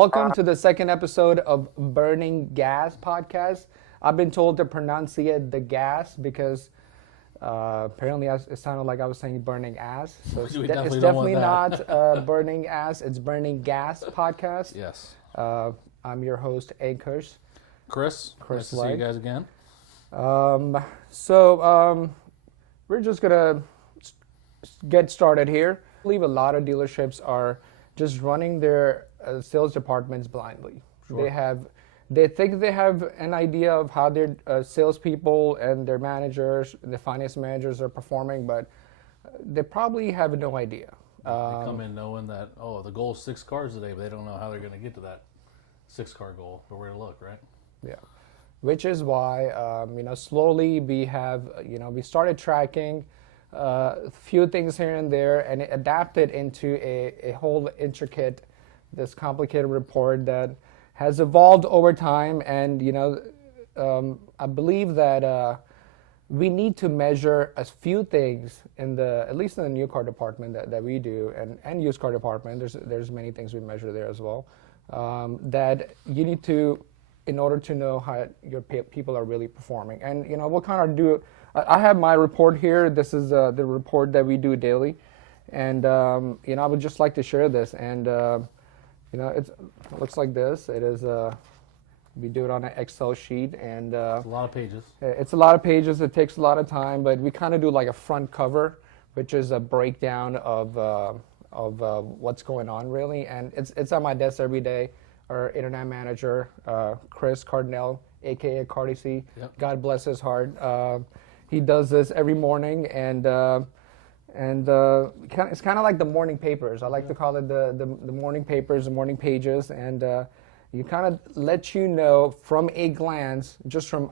Welcome to the second episode of Burning Gas podcast. I've been told to pronounce it the gas because apparently it sounded like I was saying burning ass. So it's definitely not burning ass. It's Burning Gas podcast. Yes. I'm your host, Chris. Chris, nice to see you guys again. We're just going to get started here. I believe a lot of dealerships are just running their sales departments blindly. Sure. They think they have an idea of how their salespeople and their managers, the finance managers are performing, but they probably have no idea. They come in knowing that, the goal is 6 cars today, but they don't know how they're going to get to that 6-car goal or where to look, right? Yeah. Which is why, slowly we have, we started tracking a few things here and there, and it adapted into a whole intricate, this complicated report that has evolved over time. And, I believe that we need to measure a few things at least in the new car department that we do, and used car department. There's many things we measure there as well, that you need to, in order to know how your people are really performing. And, we'll kind of do, I have my report here. This is the report that we do daily. And, I would just like to share this. And, it looks like this. It is, we do it on an Excel sheet. And it's a lot of pages. It's a lot of pages. It takes a lot of time. But we kind of do like a front cover, which is a breakdown of what's going on, really. And it's on my desk every day. Our internet manager, Chris Cardinal, a.k.a. Cardici. Yep. God bless his heart. He does this every morning, and it's kind of like the morning papers. I like to call it the morning papers, the morning pages, and you kind of let you know from a glance, just from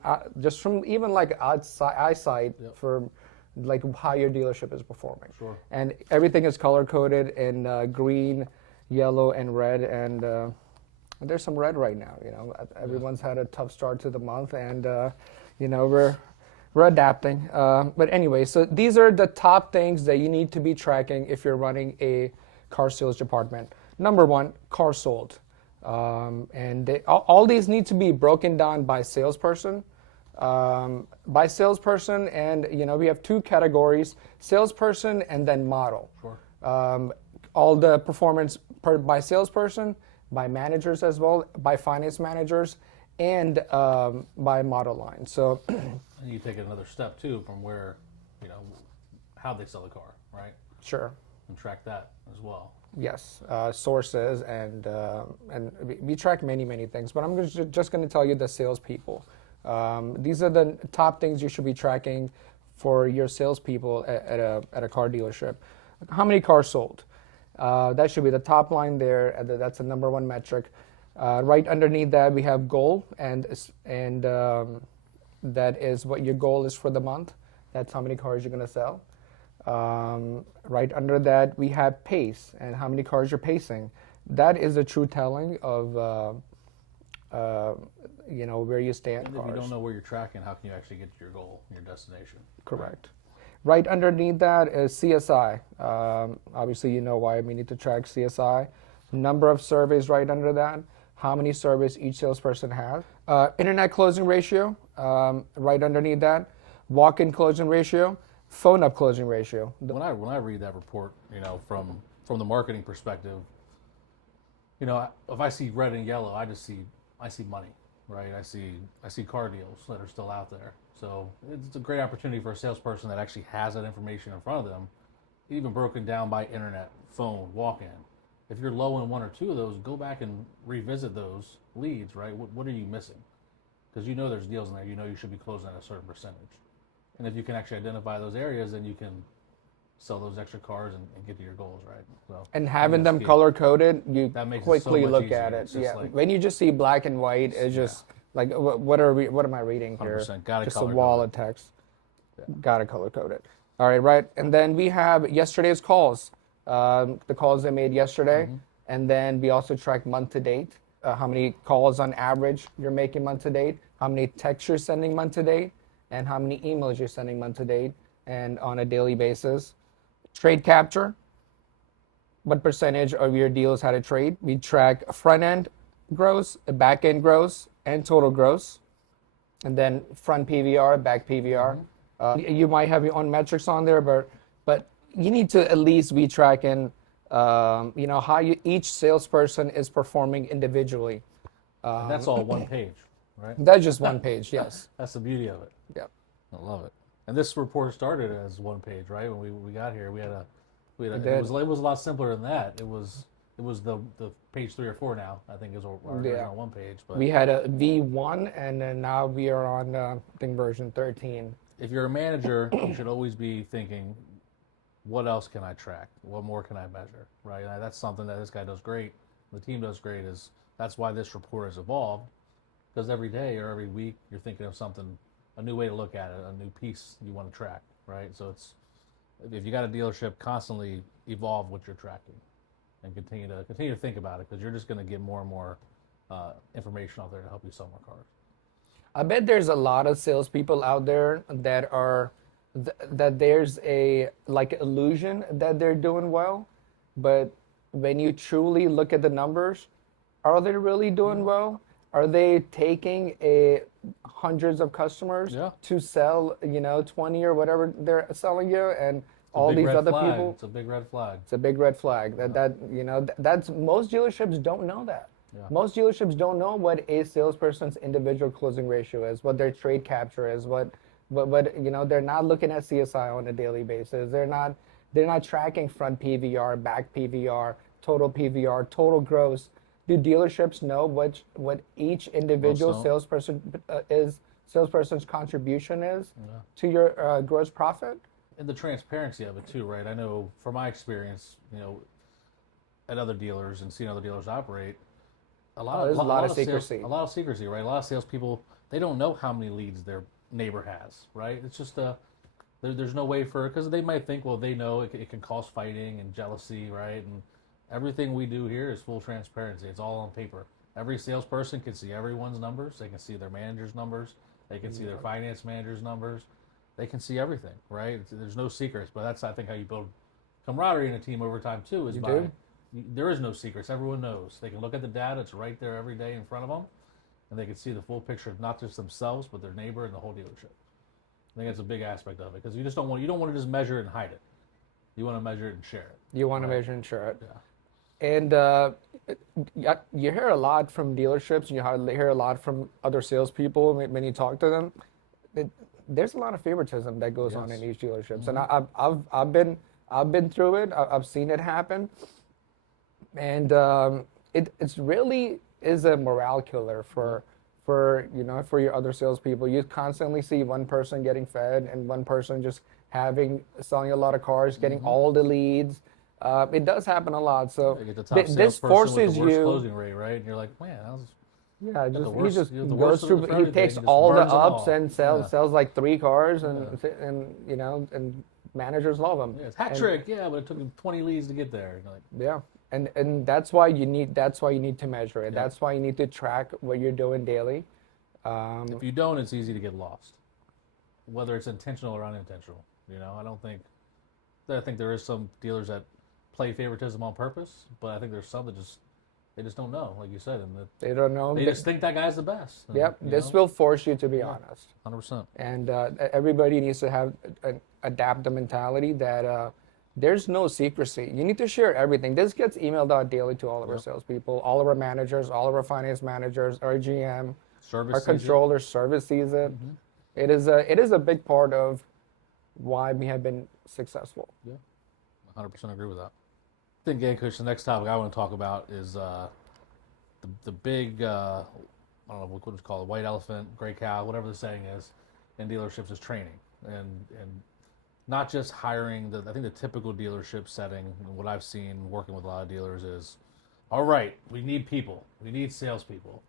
even like eyesight, yep, for like how your dealership is performing. Sure. And everything is color coded in green, yellow, and red, and there's some red right now. Everyone's had a tough start to the month, and we're adapting. But anyway, so these are the top things that you need to be tracking if you're running a car sales department. Number one, car sold, and all these need to be broken down by salesperson. And we have 2 categories: salesperson and then model. Sure. All the performance by salesperson, by managers as well, by finance managers, and by model line. So And you take it another step too, from where, how they sell the car, right? Sure. And track that as well. Yes, sources, and we track many things. But I'm just going to tell you the salespeople. These are the top things you should be tracking for your salespeople at a car dealership. How many cars sold? That should be the top line there. That's the number one metric. Right underneath that, we have goal, and that is what your goal is for the month. That's how many cars you're going to sell. Right under that, we have pace, and how many cars you're pacing. That is a true telling of where you stand. And if you don't know where you're tracking, how can you actually get to your goal, your destination? Correct. Right underneath that is CSI. Obviously, you know why we need to track CSI. Number of surveys right under that. How many surveys each salesperson has. Internet closing ratio, right underneath that. Walk-in closing ratio. Phone-up closing ratio. When I read that report, from the marketing perspective, if I see red and yellow, I see money, right? I see car deals that are still out there. So it's a great opportunity for a salesperson that actually has that information in front of them, even broken down by internet, phone, walk-in. If you're low in 1 or 2 of those, go back and revisit those leads, right? What are you missing? Because there's deals in there. You should be closing at a certain percentage. And if you can actually identify those areas, then you can sell those extra cars and get to your goals, right? So, and having them color-coded, you quickly so look easier. at it. Yeah. Like, when you just see black and white, it's just like, what am I reading here? 100%. Got just a wall of text. Yeah. Got to color-code it. All right. And then we have yesterday's calls. The calls they made yesterday, and then we also track month to date, how many calls on average you're making month to date, how many texts you're sending month to date, and how many emails you're sending month to date and on a daily basis. Trade capture, what percentage of your deals had a trade. We track front end, gross, back end gross, and total gross, and then front PVR, back PVR. You might have your own metrics on there, but you need to at least be tracking, how each salesperson is performing individually. And that's all one page, right? That's just one page, yes. That's the beauty of it. Yeah. I love it. And this report started as one page, right? When we got here, it was a lot simpler than that. It was the page 3 or 4 now. I think is our original one page. But we had a V1, and then now we are on I think version 13. If you're a manager, you should always be thinking, what else can I track? What more can I measure? Right? And that's something that this guy does great. The team does great. That's why this report has evolved, because every day or every week you're thinking of something, a new way to look at it, a new piece you want to track, right? So if you got a dealership, constantly evolve what you're tracking, and continue to think about it, because you're just going to get more and more information out there to help you sell more cars. I bet there's a lot of salespeople out there that are that there's a illusion that they're doing well, but when you truly look at the numbers, are they really doing well? Are they taking hundreds of customers to sell, 20 or whatever they're selling you, and all these other people? It's a big red flag. It's a big red flag. That's most dealerships don't know that. Yeah. Most dealerships don't know what a salesperson's individual closing ratio is, what their trade capture is, what they're not looking at CSI on a daily basis. They're not tracking front PVR, back PVR, total gross. Do dealerships know what each individual salesperson's contribution is to your gross profit? And the transparency of it too, right? I know from my experience, at other dealers and seeing other dealers operate, a lot of secrecy, right? A lot of salespeople, they don't know how many leads their neighbor has, right? It's just there's no way because they might think, well, they know it can cause fighting and jealousy, right? And everything we do here is full transparency. It's all on paper. Every salesperson can see everyone's numbers. They can see their manager's numbers. They can see their finance manager's numbers. They can see everything, right? There's no secrets, but that's, I think, how you build camaraderie in a team over time too. There is no secrets. Everyone knows. They can look at the data. It's right there every day in front of them, and they can see the full picture of not just themselves, but their neighbor and the whole dealership. I think that's a big aspect of it, because you don't want to just measure it and hide it. You want to measure it and share it. You want to measure and share it. Yeah. And you hear a lot from dealerships, and you hear a lot from other salespeople when you talk to them. There's a lot of favoritism that goes on in these dealerships, and I've been through it. I've seen it happen, and it's really is a morale killer for your other salespeople. You constantly see one person getting fed and one person just selling a lot lot of cars, getting all the leads. It does happen a lot. So this forces you. Closing rate, right? And you're like, man, he just goes through. He takes all the ups and sells like 3 cars, and managers love him. Yeah, it's hat trick, but it took him 20 leads to get there. Yeah, and that's why you need to measure it. Yeah. That's why you need to track what you're doing daily. If you don't, it's easy to get lost, whether it's intentional or unintentional. I think there is some dealers that play favoritism on purpose, but I think there's some that they just don't know, like you said, and they don't know. They just think that guy's the best. This will force you to be honest. 100%. And everybody needs to adapt the mentality that there's no secrecy. You need to share everything. This gets emailed out daily to all of our salespeople, all of our managers, all of our finance managers, our GM, our controllers, service season. Mm-hmm. It is a big part of why we have been successful. Yeah, 100% agree with that. I think, again, Coach, the next topic I want to talk about is the big, I don't know what to call it, white elephant, gray cow, whatever the saying is, in dealerships is training. And not just hiring. I think the typical dealership setting, and what I've seen working with a lot of dealers is, all right, we need people. We need salespeople.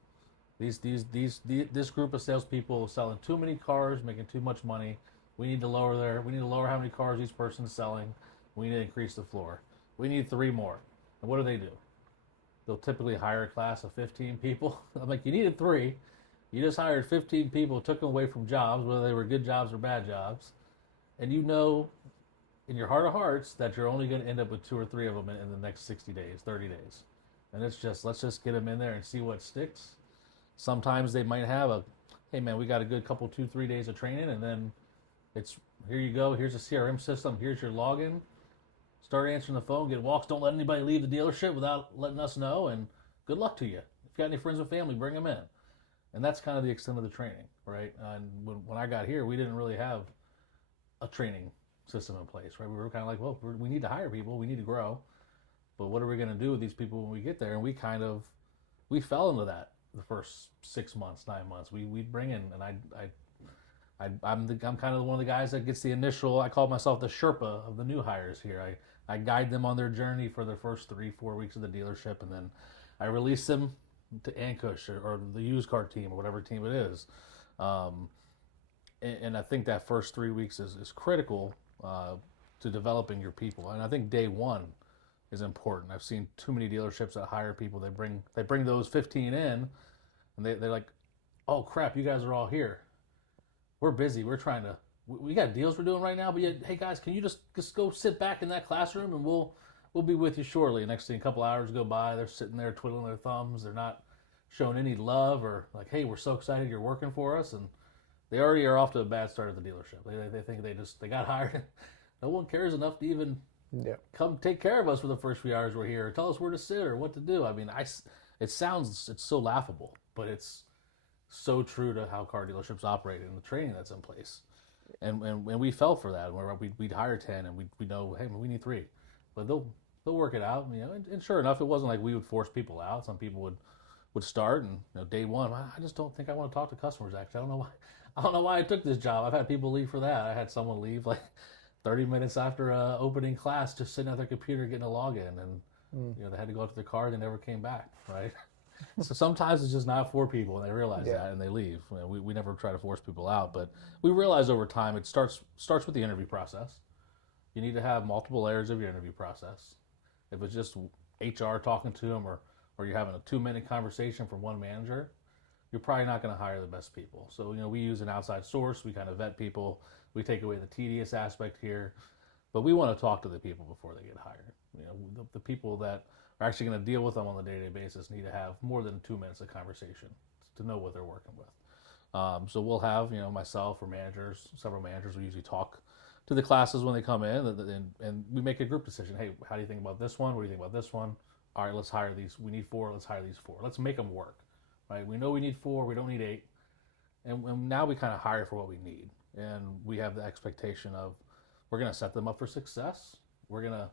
This group of salespeople selling too many cars, making too much money. We need to lower how many cars each person is selling. We need to increase the floor. We need 3 more. And what do? They'll typically hire a class of 15 people. I'm like, you needed 3. You just hired 15 people, took them away from jobs, whether they were good jobs or bad jobs. And in your heart of hearts that you're only going to end up with 2 or 3 of them in the next 60 days, 30 days. and it's just let's just get them in there and see what sticks. Sometimes they might have a, hey man, we got a good couple 2-3 days of training, and then it's here you go. Here's a CRM system. Here's your login. Start answering the phone. Get walks. Don't let anybody leave the dealership without letting us know. And good luck to you. If you got any friends or family, bring them in. And that's kind of the extent of the training, right? And when I got here, we didn't really have a training system in place, right? We were kind of like, well, we need to hire people. We need to grow. But what are we going to do with these people when we get there? And we fell into that the first 6 months, 9 months. We'd bring in, and I'm kind of one of the guys that gets the initial. I call myself the Sherpa of the new hires here. I guide them on their journey for their first 3-4 weeks of the dealership, and then I release them to Ancush or the used car team or whatever team it is. And I think that first 3 weeks is critical to developing your people. And I think day one is important. I've seen too many dealerships that hire people. They bring those 15 in, and they're like, oh crap, you guys are all here. We're busy. We got deals we're doing right now, but yet, hey guys, can you just go sit back in that classroom and we'll be with you shortly. Next thing, a couple hours go by, they're sitting there twiddling their thumbs. They're not showing any love or like, hey, we're so excited you're working for us. And they already are off to a bad start at the dealership. They think they got hired. No one cares enough to even come take care of us for the first few hours we're here, or tell us where to sit or what to do. I mean, it's so laughable, but it's so true to how car dealerships operate and the training that's in place. And we fell for that. Where we'd hire 10 and we know, hey, we need 3, but they'll work it out. And sure enough, it wasn't like we would force people out. Some people would start, and day one, I just don't think I want to talk to customers. Actually, I don't know why I took this job. I've had people leave for that. I had someone leave like 30 minutes after opening class, just sitting at their computer getting a login, and they had to go out to their car and they never came back. Right. So sometimes it's just not for people, and they realize that, and they leave. We never try to force people out, but we realize over time it starts with the interview process. You need to have multiple layers of your interview process. If it's just HR talking to them, or you're having a 2-minute conversation from one manager, you're probably not going to hire the best people. So we use an outside source. We kind of vet people. We take away the tedious aspect here, but we want to talk to the people before they get hired. The people that are actually going to deal with them on a day-to-day basis need to have more than 2 minutes of conversation to know what they're working with. So we'll have, myself or managers, several managers will usually talk to the classes when they come in, and we make a group decision. Hey, how do you think about this one? What do you think about this one? All right, let's hire these. We need 4. Let's hire these 4. Let's make them work. Right? We know we need 4. We don't need 8. And now we kind of hire for what we need. And we have the expectation of we're going to set them up for success. We're going to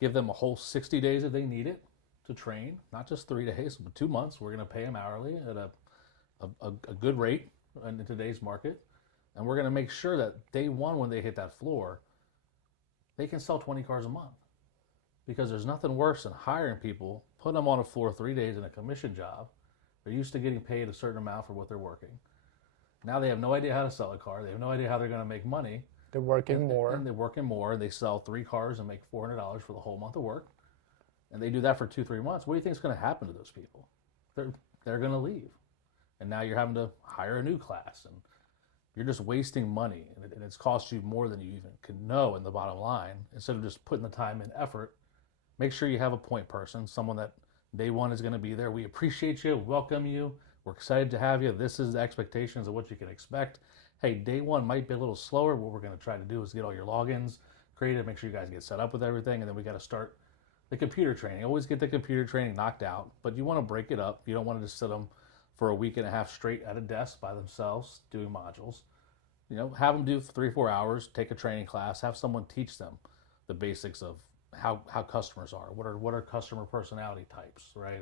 give them a whole 60 days if they need it to train, not just 3 days, but 2 months. We're going to pay them hourly at a good rate in today's market. And we're going to make sure that day one, when they hit that floor, they can sell 20 cars a month. Because there's nothing worse than hiring people, putting them on a floor 3 days in a commission job. They're used to getting paid a certain amount for what they're working. Now they have no idea how to sell a car. They have no idea how they're going to make money. They're working more. And they're working more. They sell 3 cars and make $400 for the whole month of work. And they do that for 2-3 months. What do you think is going to happen to those people? They're going to leave. And now you're having to hire a new class. And you're just wasting money. And it's cost you more than you even can know in the bottom line. Instead of just putting the time and effort, make sure you have a point person, someone that day one is going to be there. We appreciate you, welcome you. We're excited to have you. This is the expectations of what you can expect. Hey, day one might be a little slower. What we're going to try to do is get all your logins created, make sure you guys get set up with everything, and then we got to start the computer training. Always get the computer training knocked out, but you want to break it up. You don't want to just sit them for a week and a half straight at a desk by themselves doing modules. Have them do 3-4 hours, take a training class, have someone teach them the basics of how customers are. What are customer personality types, right?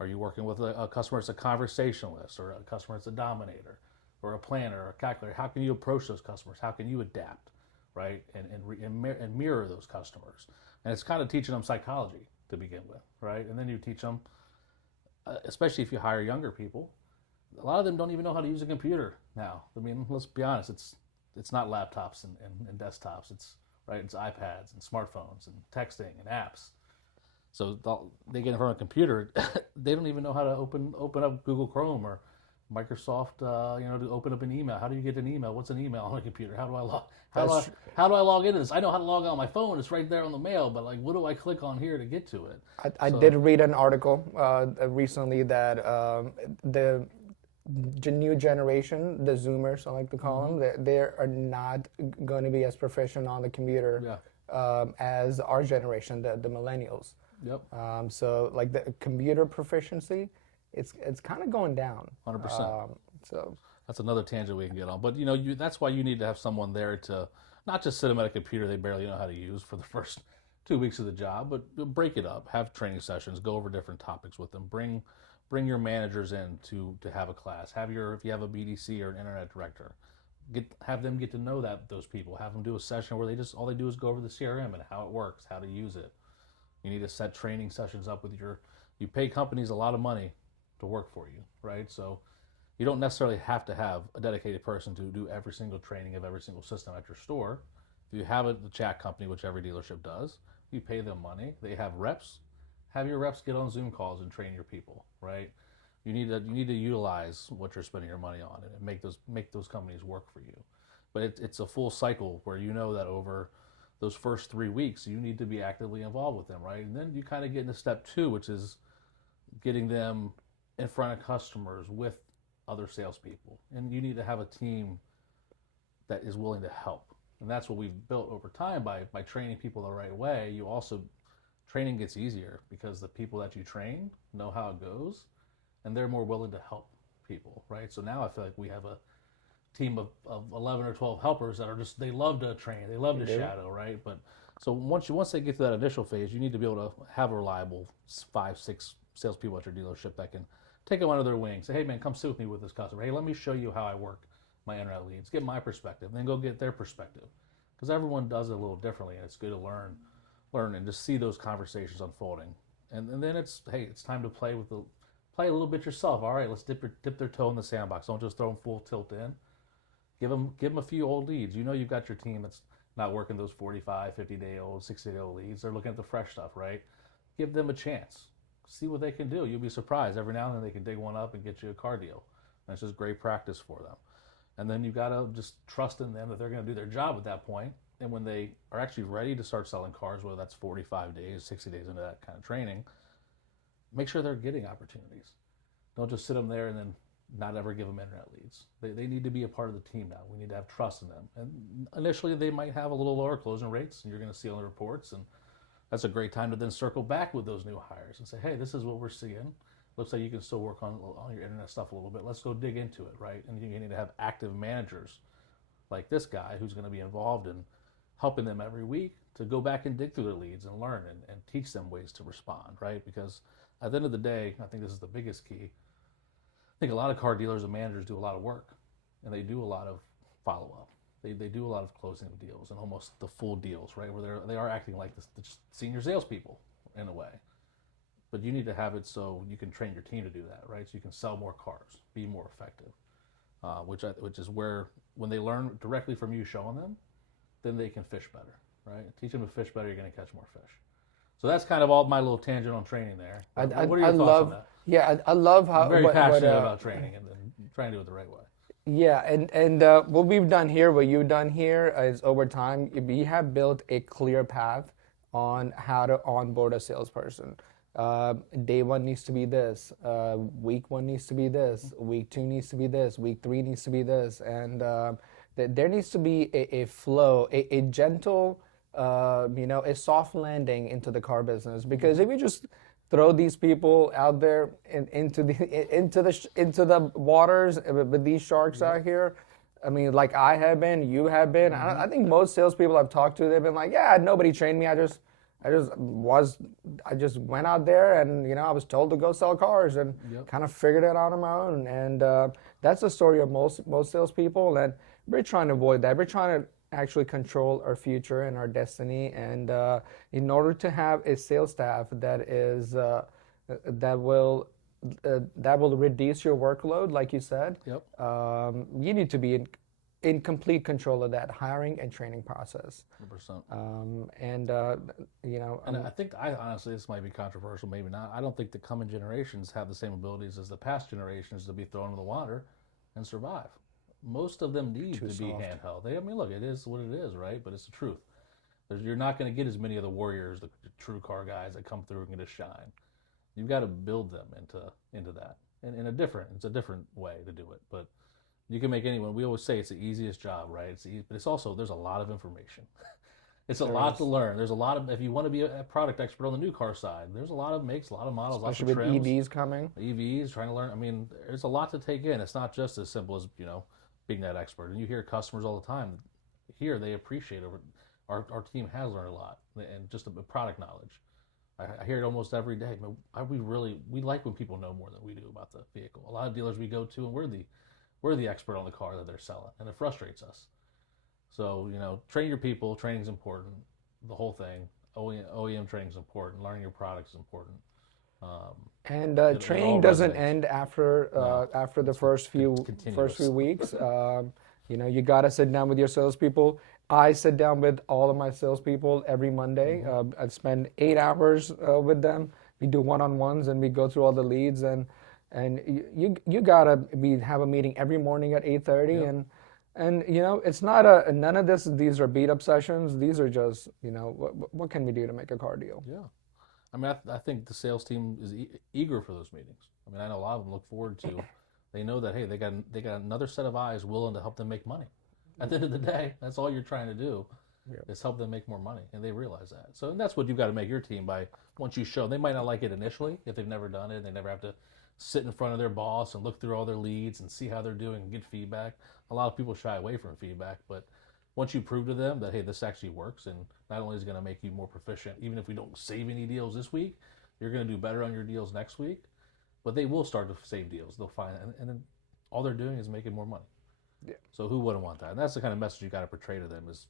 Are you working with a customer that's a conversationalist, or a customer that's a dominator, or a planner, or a calculator? How can you approach those customers? How can you adapt, right? And mirror those customers. And it's kind of teaching them psychology to begin with, right? And then you teach them, especially if you hire younger people, a lot of them don't even know how to use a computer now. I mean, let's be honest, it's not laptops and desktops. It's iPads and smartphones and texting and apps. So they get in front of a computer, they don't even know how to open up Google Chrome or Microsoft, to open up an email. How do you get an email? What's an email on a computer? How do I log? That's How do I log into this? I know how to log on my phone. It's right there on the mail. But like, what do I click on here to get to it? I did read an article recently that the new generation, the Zoomers, I like to call them, they are not going to be as proficient on the computer as our generation, the millennials. Yep. So like the computer proficiency, it's kind of going down. 100%. So that's another tangent we can get on. But that's why you need to have someone there to not just sit them at a computer they barely know how to use for the first 2 weeks of the job, but break it up, have training sessions, go over different topics with them, bring your managers in to have a class, if you have a BDC or an internet director, have them get to know those people, have them do a session where all they do is go over the CRM and how it works, how to use it. You need to set training sessions up with you pay companies a lot of money to work for you, right? So you don't necessarily have to have a dedicated person to do every single training of every single system at your store. If you have the chat company, which every dealership does, you pay them money. They have reps. Have your reps get on Zoom calls and train your people, right? You need to utilize what you're spending your money on and make those companies work for you. But it's a full cycle where that over those first 3 weeks, you need to be actively involved with them, right? And then you kind of get into step 2, which is getting them in front of customers with other salespeople. And you need to have a team that is willing to help. And that's what we've built over time by training people the right way. Training gets easier because the people that you train know how it goes and they're more willing to help people, right? So now I feel like we have a team of 11 or 12 helpers that they love to train, they love to shadow, right? But so once they get to that initial phase, you need to be able to have a reliable 5-6 salespeople at your dealership that can take them under their wing. Say, hey man, come sit with me with this customer. Hey, let me show you how I work my internet leads. Get my perspective, and then go get their perspective. Because everyone does it a little differently, and it's good to learn and just see those conversations unfolding. And then it's time to play a little bit yourself. All right, let's dip their toe in the sandbox. Don't just throw them full tilt in. Give them a few old leads. You've got your team that's not working those 45, 50-day-old, 60-day-old leads. They're looking at the fresh stuff, right? Give them a chance. See what they can do. You'll be surprised. Every now and then they can dig one up and get you a car deal. And it's just great practice for them. And then you've got to just trust in them that they're going to do their job at that point. And when they are actually ready to start selling cars, whether that's 45 days, 60 days into that kind of training, make sure they're getting opportunities. Don't just sit them there and then not ever give them internet leads. They need to be a part of the team now. We need to have trust in them. And initially they might have a little lower closing rates, and you're going to see on the reports. And that's a great time to then circle back with those new hires and say, hey, this is what we're seeing. Looks like you can still work on your internet stuff a little bit. Let's go dig into it, right? And you need to have active managers like this guy who's going to be involved in helping them every week to go back and dig through their leads and learn and teach them ways to respond, right? Because at the end of the day, I think this is the biggest key. I think a lot of car dealers and managers do a lot of work, and they do a lot of follow-up. They do a lot of closing of deals and almost the full deals, right? Where they are acting like the senior salespeople in a way. But you need to have it so you can train your team to do that, right? So you can sell more cars, be more effective, which is where when they learn directly from you showing them, then they can fish better, right? Teach them to fish better, you're going to catch more fish. So that's kind of all my little tangent on training there. What are your thoughts on that? Yeah, I love how... I'm very passionate about training and trying to do it the right way. Yeah, and what we've done here, what you've done here is over time, we have built a clear path on how to onboard a salesperson. Day 1 needs to be this, week 1 needs to be this, week 2 needs to be this, week 3 needs to be this, and there needs to be a flow, a gentle, a soft landing into the car business. Because if you just throw these people out there into the waters with these sharks out here, I mean, like I have been, you have been. I think most salespeople I've talked to, they've been like, yeah, nobody trained me. I just went out there and I was told to go sell cars and kind of figured it out on my own. And that's the story of most salespeople. And we're trying to avoid that. We're trying to actually control our future and our destiny. And in order to have a sales staff that is that will reduce your workload, like you said, you need to be in complete control of that hiring and training process. 100%. And I think, honestly, this might be controversial, maybe not. I don't think the coming generations have the same abilities as the past generations to be thrown in the water and survive. Most of them need to be handheld. Look, it is what it is, right? But it's the truth. You're not going to get as many of the warriors, the true car guys that come through and get a shine. You've got to build them into that. And it's a different way to do it. But you can make anyone. We always say it's the easiest job, right? It's easy, but it's also, there's a lot of information. It's a lot to learn. There's a lot of, if you want to be a product expert on the new car side, there's a lot of makes, a lot of models, especially lots of with trims. EVs coming. EVs, trying to learn. There's a lot to take in. It's not just as simple as, being that expert. And you hear customers all the time. Here, they appreciate it. Our team has learned a lot, and just the product knowledge. I hear it almost every day. We like when people know more than we do about the vehicle. A lot of dealers we go to, and we're the expert on the car that they're selling, and it frustrates us. So, train your people. Training's important. The whole thing. OEM training is important. Learning your products is important. Training doesn't end after the first few weeks. You got to sit down with your salespeople. I sit down with all of my salespeople every Monday. I spend 8 hours with them. We do one-on-ones and we go through all the leads, and you gotta have a meeting every morning at 8:30. Yep. And it's not none of these are beat up sessions. These are just what can we do to make a car deal? Yeah. I think the sales team is eager for those meetings. I know a lot of them look forward to. They know that, hey, they got another set of eyes willing to help them make money. At the end of the day, that's all you're trying to do, is help them make more money, and they realize that. So that's what you've got to make your team by. Once you show, they might not like it initially if they've never done it. They never have to sit in front of their boss and look through all their leads and see how they're doing and get feedback. A lot of people shy away from feedback, but once you prove to them that, hey, this actually works, and not only is it going to make you more proficient, even if we don't save any deals this week, you're going to do better on your deals next week. But they will start to save deals. They'll find, and then all they're doing is making more money. Yeah. So who wouldn't want that? And that's the kind of message you got to portray to them: is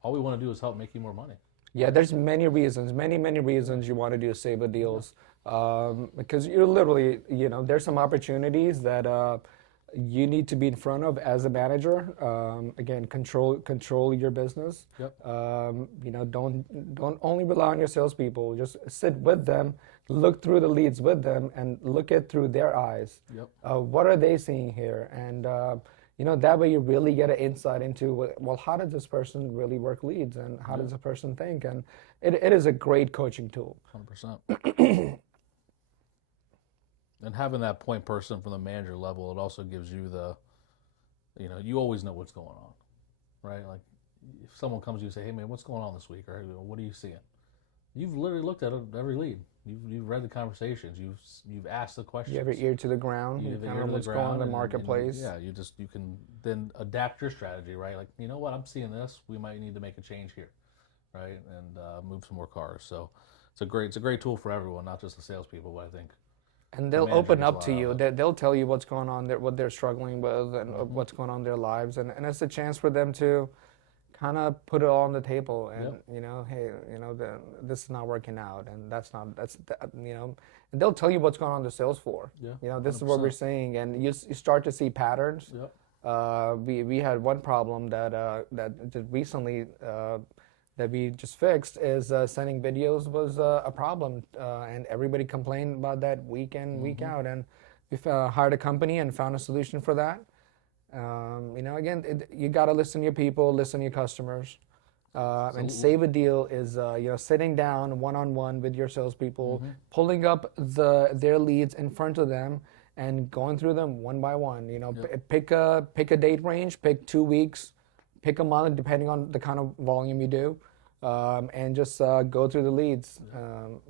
all we want to do is help make you more money. Yeah, there's many reasons you want to do Sabre deals, because you're literally, there's some opportunities that you need to be in front of as a manager. Again, control your business. Yep. Don't only rely on your salespeople. Just sit with them, look through the leads with them, and look it through their eyes. Yep. What are they seeing here? And that way you really get an insight into, well, how does this person really work leads, and how does a person think? And it is a great coaching tool. 100%. And having that point person from the manager level, it also gives you you always know what's going on, right? Like if someone comes to you and say, hey man, what's going on this week? Or what are you seeing? You've literally looked at every lead. You've read the conversations. You've asked the questions. You have your ear to the ground. You know what's going on in the marketplace. You can then adapt your strategy, right? Like, you know what, I'm seeing this. We might need to make a change here, right? And move some more cars. So it's a great tool for everyone, not just the salespeople, but I think. And they'll open up to you. They'll tell you what's going on, what they're struggling with, and what's going on in their lives. And it's a chance for them to kind of put it all on the table, and hey, this is not working out, and and they'll tell you what's going on the sales floor. Yeah, this 100%. Is what we're seeing, and you start to see patterns. Yep. We had one problem that just recently that we just fixed is sending videos was a problem, and everybody complained about that week in, week out, and we hired a company and found a solution for that. Again, you got to listen to your people, listen to your customers, and save a deal is sitting down one-on-one with your salespeople, pulling up their leads in front of them, and going through them one by one. Pick a date range, pick 2 weeks, pick a month, depending on the kind of volume you do, and just go through the leads.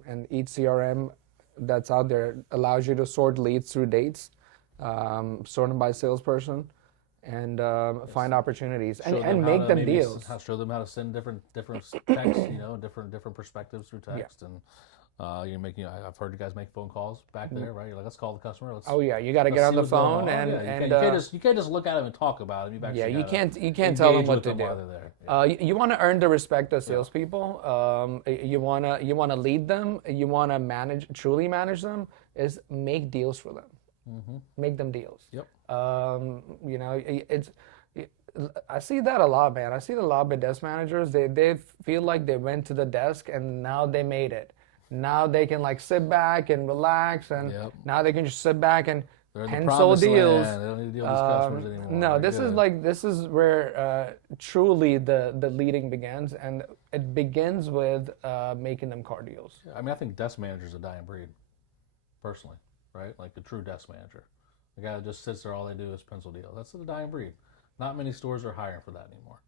And each CRM that's out there allows you to sort leads through dates, sort them by salesperson, and find opportunities and make them deals. Show them how to send different texts, different perspectives through text, and I've heard you guys make phone calls back there, right? You're like, let's call the customer. You got to get on the phone, you can't just look at them and talk about them. You can't tell them what to do. You want to earn the respect of salespeople. You want to lead them. You want to truly manage them. Is make deals for them. Make them deals. Yep. I see that a lot, man. I see it a lot with desk managers. They feel like they went to the desk and now they made it. Now they can like sit back and relax, and Yep. now they can just sit back and They're in the pencil promised deals. land. They don't need to deal with these customers anymore. No, They're this is good. like this is where truly the leading begins, and it begins with making them car deals. I mean, I think desk manager's a dying breed, personally, right? Like the true desk manager. The guy that just sits there, all they do is pencil deals. That's the dying breed. Not many stores are hiring for that anymore.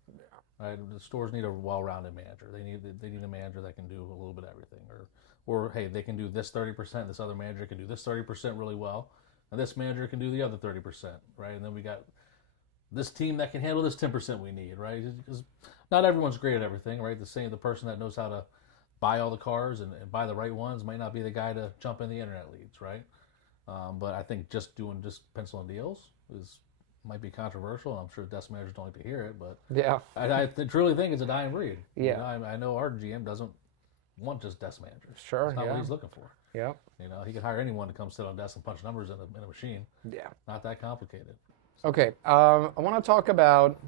Right? The stores need a well-rounded manager. They need a manager that can do a little bit of everything, or hey, they can do this 30%. This other manager can do this 30% really well, and this manager can do the other 30%, right? And then we got this team that can handle this 10% we need, right? Because not everyone's great at everything, right? The person that knows how to buy all the cars and buy the right ones might not be the guy to jump in the internet leads, right? But I think just penciling deals might be controversial, and I'm sure desk managers don't like to hear it, but Yeah. I truly think it's a dying breed. Yeah. You know, I know our GM doesn't want just desk managers. Sure. That's not Yeah. what he's looking for. Yeah. You know, he could hire anyone to come sit on a desk and punch numbers in a machine. Yeah. Not that complicated. Okay. I want to talk about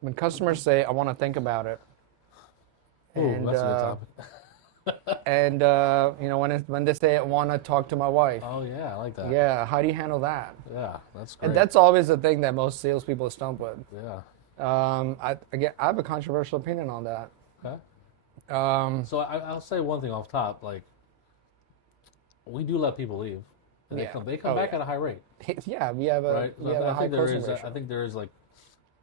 when customers say, "I want to think about it." Ooh, that's a good topic. And you know, when they say, "I want to talk to my wife." Oh yeah, I like that. Yeah. How do you handle that? Yeah, that's great. And that's always the thing that most salespeople stump with. Yeah. I have a controversial opinion on that. Okay. So I'll say one thing off top, like we do let people leave. And Yeah. they come back at a high rate. Yeah, we have a Right? we have a high closing ratio. I think there is like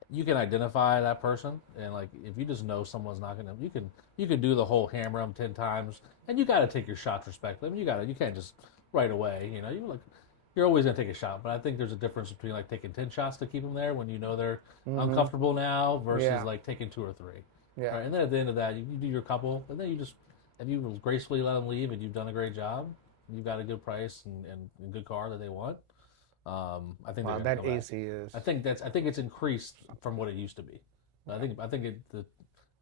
you can identify that person, and like if you just know someone's not gonna, you can do the whole hammer them 10 times, and you got to take your shots respectfully. I mean, you can't just right away. You know, you're always gonna take a shot, but I think there's a difference between like taking 10 shots to keep them there when you know they're uncomfortable now versus Yeah. like taking 2 or 3. Yeah. Right? And then at the end of that, you do your couple, and then if you gracefully let them leave, and you've done a great job, you've got a good price and a good car that they want. I think Wow, they're gonna that come back. AC is. I think it's increased from what it used to be. I think it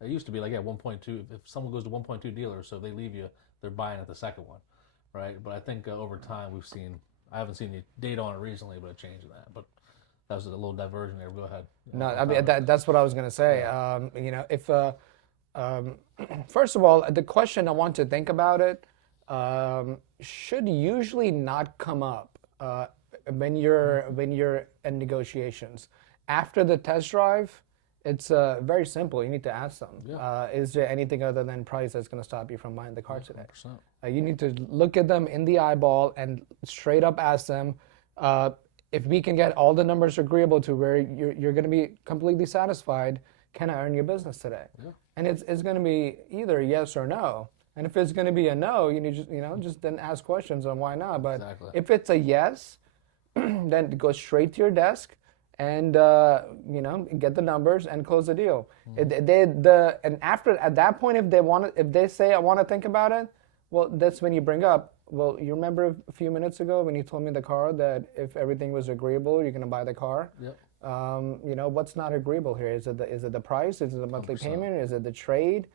used to be like 1.2. If someone goes to 1.2 dealers, so they leave you, they're buying at the second one, right? But I think over time I haven't seen the data on it recently, but a change in that. But that was a little diversion there. Go ahead. No, I mean that's what I was gonna say. You know, if first of all, the question I want to think about it should usually not come up when you're in negotiations. After the test drive, it's very simple. You need to ask them: is there anything other than price that's going to stop you from buying the car today? 100%. You need to look at them in the eyeball and straight up ask them. If we can get all the numbers agreeable to where you're going to be completely satisfied, can I earn your business today? Yeah. And it's going to be either yes or no. And if it's going to be a no, you need just then ask questions on why not. But Exactly. if it's a yes, then go straight to your desk and get the numbers and close the deal. And after at that point, if they say I want to think about it, well, that's when you bring up. Well, you remember a few minutes ago when you told me the car that if everything was agreeable, you're going to buy the car. Yep. What's not agreeable here? Is it the price? Is it the monthly 100%. payment? Is it the trade?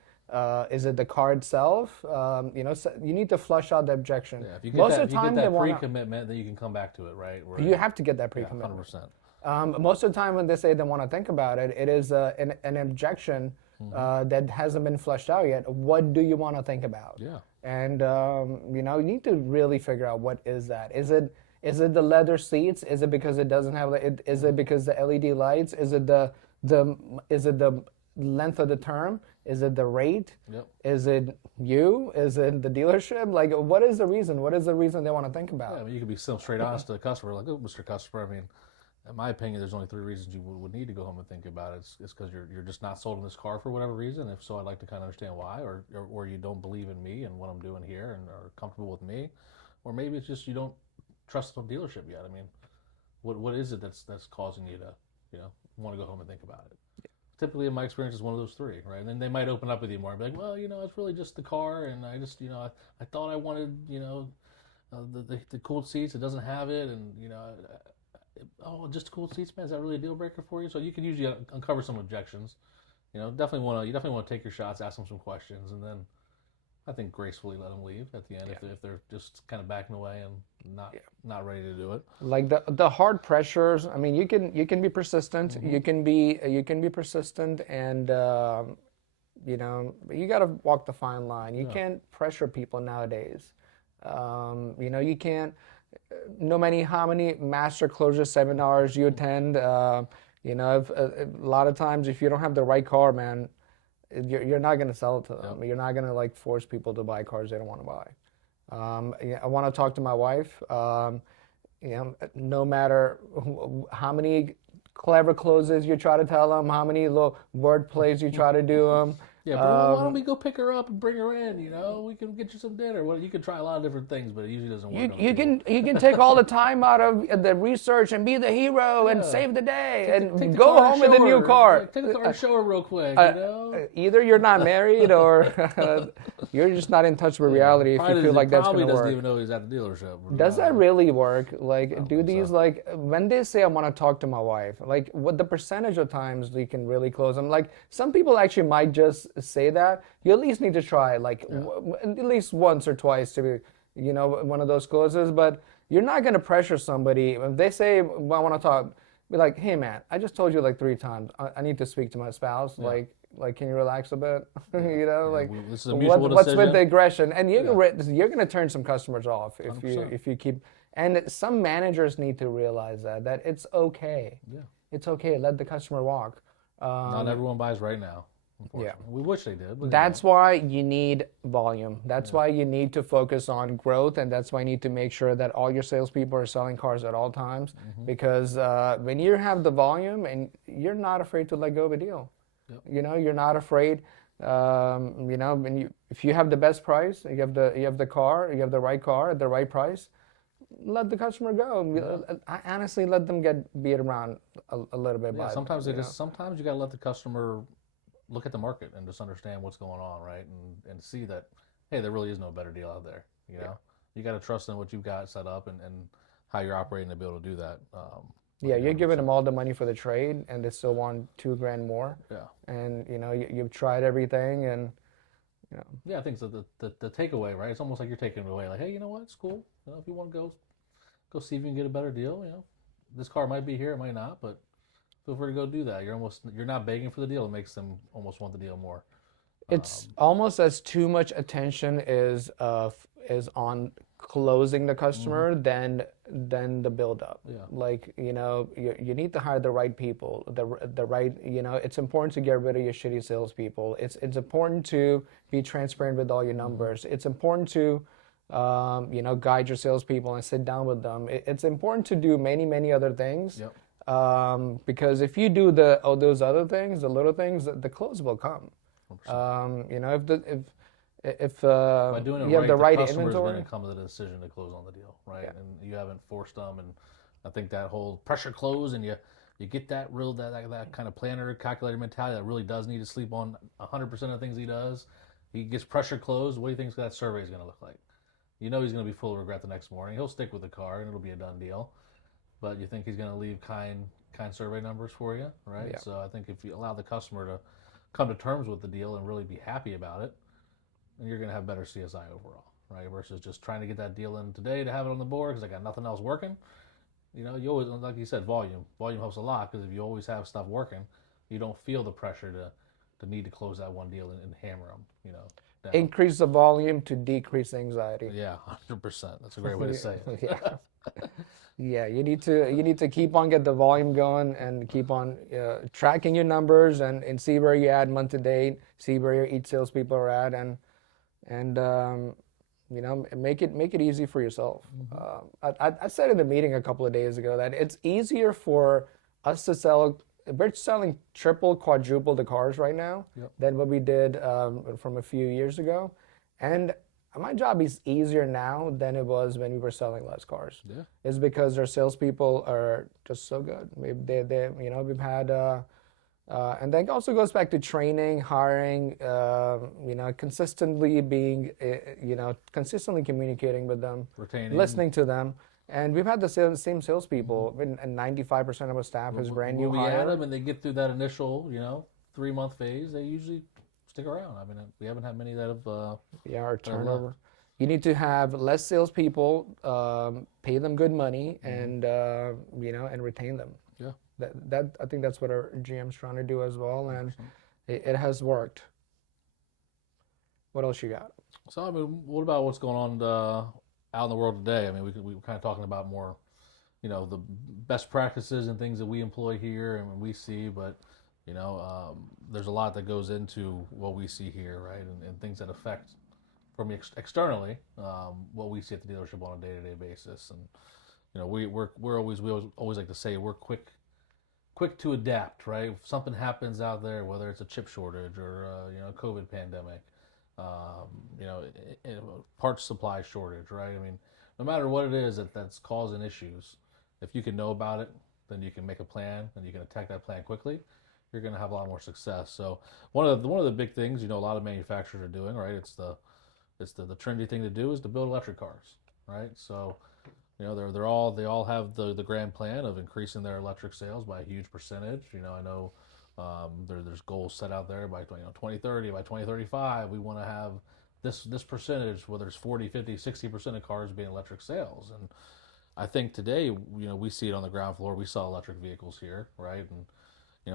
Is it the car itself? So you need to flush out the objection. Yeah, if you get Most that, of the time, they want pre-commitment, then you can come back to it, right? you have to get that pre-commitment. 100%. Most of the time, when they say they want to think about it, it is an objection that hasn't been flushed out yet. What do you want to think about? Yeah. And you need to really figure out what is that. Is it the leather seats? Is it because it doesn't have? Is it because the LED lights? Is it the length of the term? Is it the rate? Yep. Is it you? Is it the dealership? Like, what is the reason? What is the reason they want to think about? Yeah, I mean, you could be so straight honest to the customer, like, oh, Mr. Customer, I mean, in my opinion, there's only 3 reasons you would need to go home and think about it. It's because you're just not sold on this car for whatever reason. If so, I'd like to kind of understand why, or you don't believe in me and what I'm doing here and are comfortable with me, or maybe it's just you don't trust the dealership yet. I mean, what is it that's causing you to want to go home and think about it? Yeah. Typically, in my experience, it's one of those 3, right? And then they might open up with you more and be like, well, it's really just the car, and I just I thought I wanted the cooled seats. It doesn't have it, and just cool seats, man. Is that really a deal breaker for you? So you can usually uncover some objections. You definitely want to take your shots, ask them some questions, and then I think gracefully let them leave at the end if they're just kind of backing away and not ready to do it. Like the hard pressures. I mean, you can be persistent. You can be persistent, and you got to walk the fine line. You can't pressure people nowadays. You can't. No matter how many master closure seminars you attend, if, a lot of times if you don't have the right car, man, you're not going to sell it to them. You're not going to like force people to buy cars they don't want to buy. I want to talk to my wife. No matter how many clever closes you try to tell them, how many little word plays you try to do them. Yeah, bro, why don't we go pick her up and bring her in? We can get you some dinner. Well, you can try a lot of different things, but it usually doesn't work. You can take all the time out of the research and be the hero and save the day and go home with a new car. Take the car and show her real quick. Either you're not married or you're just not in touch with reality if you feel like that's going to work. Probably doesn't even know he's at the dealership. Does that really work? Like, do these like when they say I want to talk to my wife? Like, what the percentage of times you can really close them? Like, some people actually might just say that. You at least need to try like at least once or twice to be one of those closes, but you're not going to pressure somebody if they say, well, I want to talk. Be like, hey man, I just told you like 3 times I need to speak to my spouse. Like can you relax a bit? This is a mutual what's decision. with the aggression? And you're going to turn some customers off if you keep. And some managers need to realize that it's okay. Yeah, it's okay. Let the customer walk. Not everyone buys right now. Yeah, we wish they did. But that's why you need volume. That's why you need to focus on growth, and that's why you need to make sure that all your salespeople are selling cars at all times. Because when you have the volume, and you're not afraid to let go of a deal. Yep. You're not afraid. If you have the best price, you have the car, you have the right car at the right price. Let the customer go. I honestly let them get beat around a little bit. Yeah, sometimes sometimes you got to let the customer look at the market and just understand what's going on, right? And see that, hey, there really is no better deal out there. You got to trust in what you've got set up and how you're operating to be able to do that. You're giving them all the money for the trade, and they still want $2,000 more. Yeah, and you've tried everything, and Yeah, I think so. The takeaway, right? It's almost like you're taking it away. Like, hey, you know what? It's cool. If you want to go see if you can get a better deal. This car might be here, it might not, but feel free to go do that. You're not begging for the deal. It makes them almost want the deal more. It's almost as too much attention is on closing the customer than the build up. Yeah. Like, you need to hire the right people, the right, it's important to get rid of your shitty salespeople. It's important to be transparent with all your numbers. It's important to guide your salespeople and sit down with them. It's important to do many, many other things. Yep. Because if you do those other things, the little things, the close will come. If by doing it you have the right the customer's inventory, going to come to the decision to close on the deal, right? Yeah. And you haven't forced them, and I think that whole pressure close, and you get that kind of planner calculator mentality that really does need to sleep on 100% of the things he does. He gets pressure closed. What do you think that survey is going to look like? He's going to be full of regret the next morning. He'll stick with the car, and it'll be a done deal. But you think he's going to leave kind survey numbers for you, right? Yeah. So I think if you allow the customer to come to terms with the deal and really be happy about it, then you're going to have better CSI overall, right? Versus just trying to get that deal in today to have it on the board because I got nothing else working. You always, like you said, volume helps a lot, because if you always have stuff working, you don't feel the pressure to need to close that one deal and hammer them, down. Increase the volume to decrease anxiety. Yeah, 100%. That's a great way to say it. Yeah. Yeah, you need to keep on get the volume going and keep on tracking your numbers and see where you at month to date, see where each salespeople are at, and make it easy for yourself. I said in a meeting a couple of days ago that it's easier for us to sell. We're selling triple, quadruple the cars right now than what we did from a few years ago, and my job is easier now than it was when we were selling less cars. Yeah. It's because our salespeople are just so good. We've had, and that also goes back to training, hiring, consistently being, consistently communicating with them, retaining, listening to them. And we've had the same salespeople, and 95% of our staff is brand new. We add them, and they get through that initial, 3-month phase. They usually stick around. I mean, we haven't had many that have. Our that have left. turnover. You need to have less salespeople, pay them good money, and and retain them. Yeah. That I think that's what our GM's trying to do as well, and it has worked. What else you got? So, I mean, what about what's going on out in the world today? I mean, we were kind of talking about more, the best practices and things that we employ here and we see, but, there's a lot that goes into what we see here, right? And things that affect, from externally, what we see at the dealership on a day-to-day basis. And, we always like to say we're quick to adapt, right? If something happens out there, whether it's a chip shortage or, COVID pandemic, parts supply shortage, right? I mean, no matter what it is that's causing issues, if you can know about it, then you can make a plan and you can attack that plan quickly. You're going to have a lot more success. So one of the big things, a lot of manufacturers are doing, right? It's the trendy thing to do is to build electric cars, right? So, they all have the grand plan of increasing their electric sales by a huge percentage. I know there's goals set out there by 2030, by 2035, we want to have this percentage, whether it's 40, 50, 60% of cars being electric sales. And I think today, we see it on the ground floor. We saw electric vehicles here, right? And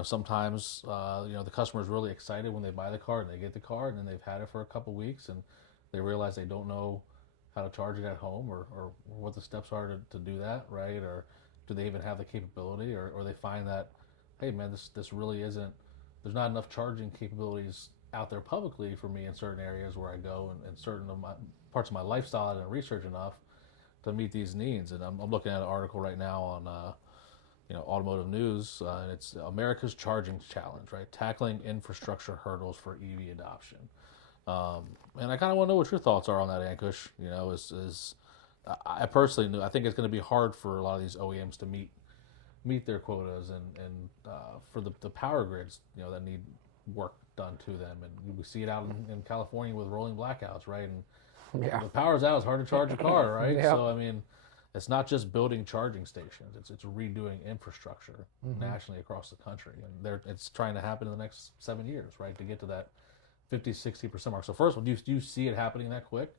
sometimes the customer is really excited when they buy the car and they get the car, and then they've had it for a couple weeks and they realize they don't know how to charge it at home or what the steps are to do that, right? Or do they even have the capability, or they find that, hey man, this really isn't, there's not enough charging capabilities out there publicly for me in certain areas where I go and certain of my parts of my lifestyle I didn't research enough to meet these needs. And I'm looking at an article right now on Automotive News, and it's America's Charging Challenge, right? Tackling infrastructure hurdles for EV adoption. And I kind of want to know what your thoughts are on that, Ankush. I personally I think it's going to be hard for a lot of these OEMs to meet their quotas and for the power grids, that need work done to them. And we see it out in California with rolling blackouts, right? And the power's out, it's hard to charge a car, right? Yeah. So, I mean, it's not just building charging stations, it's redoing infrastructure nationally across the country. And it's trying to happen in the next 7 years, right, to get to that 50-60% mark. So first of all, do you see it happening that quick?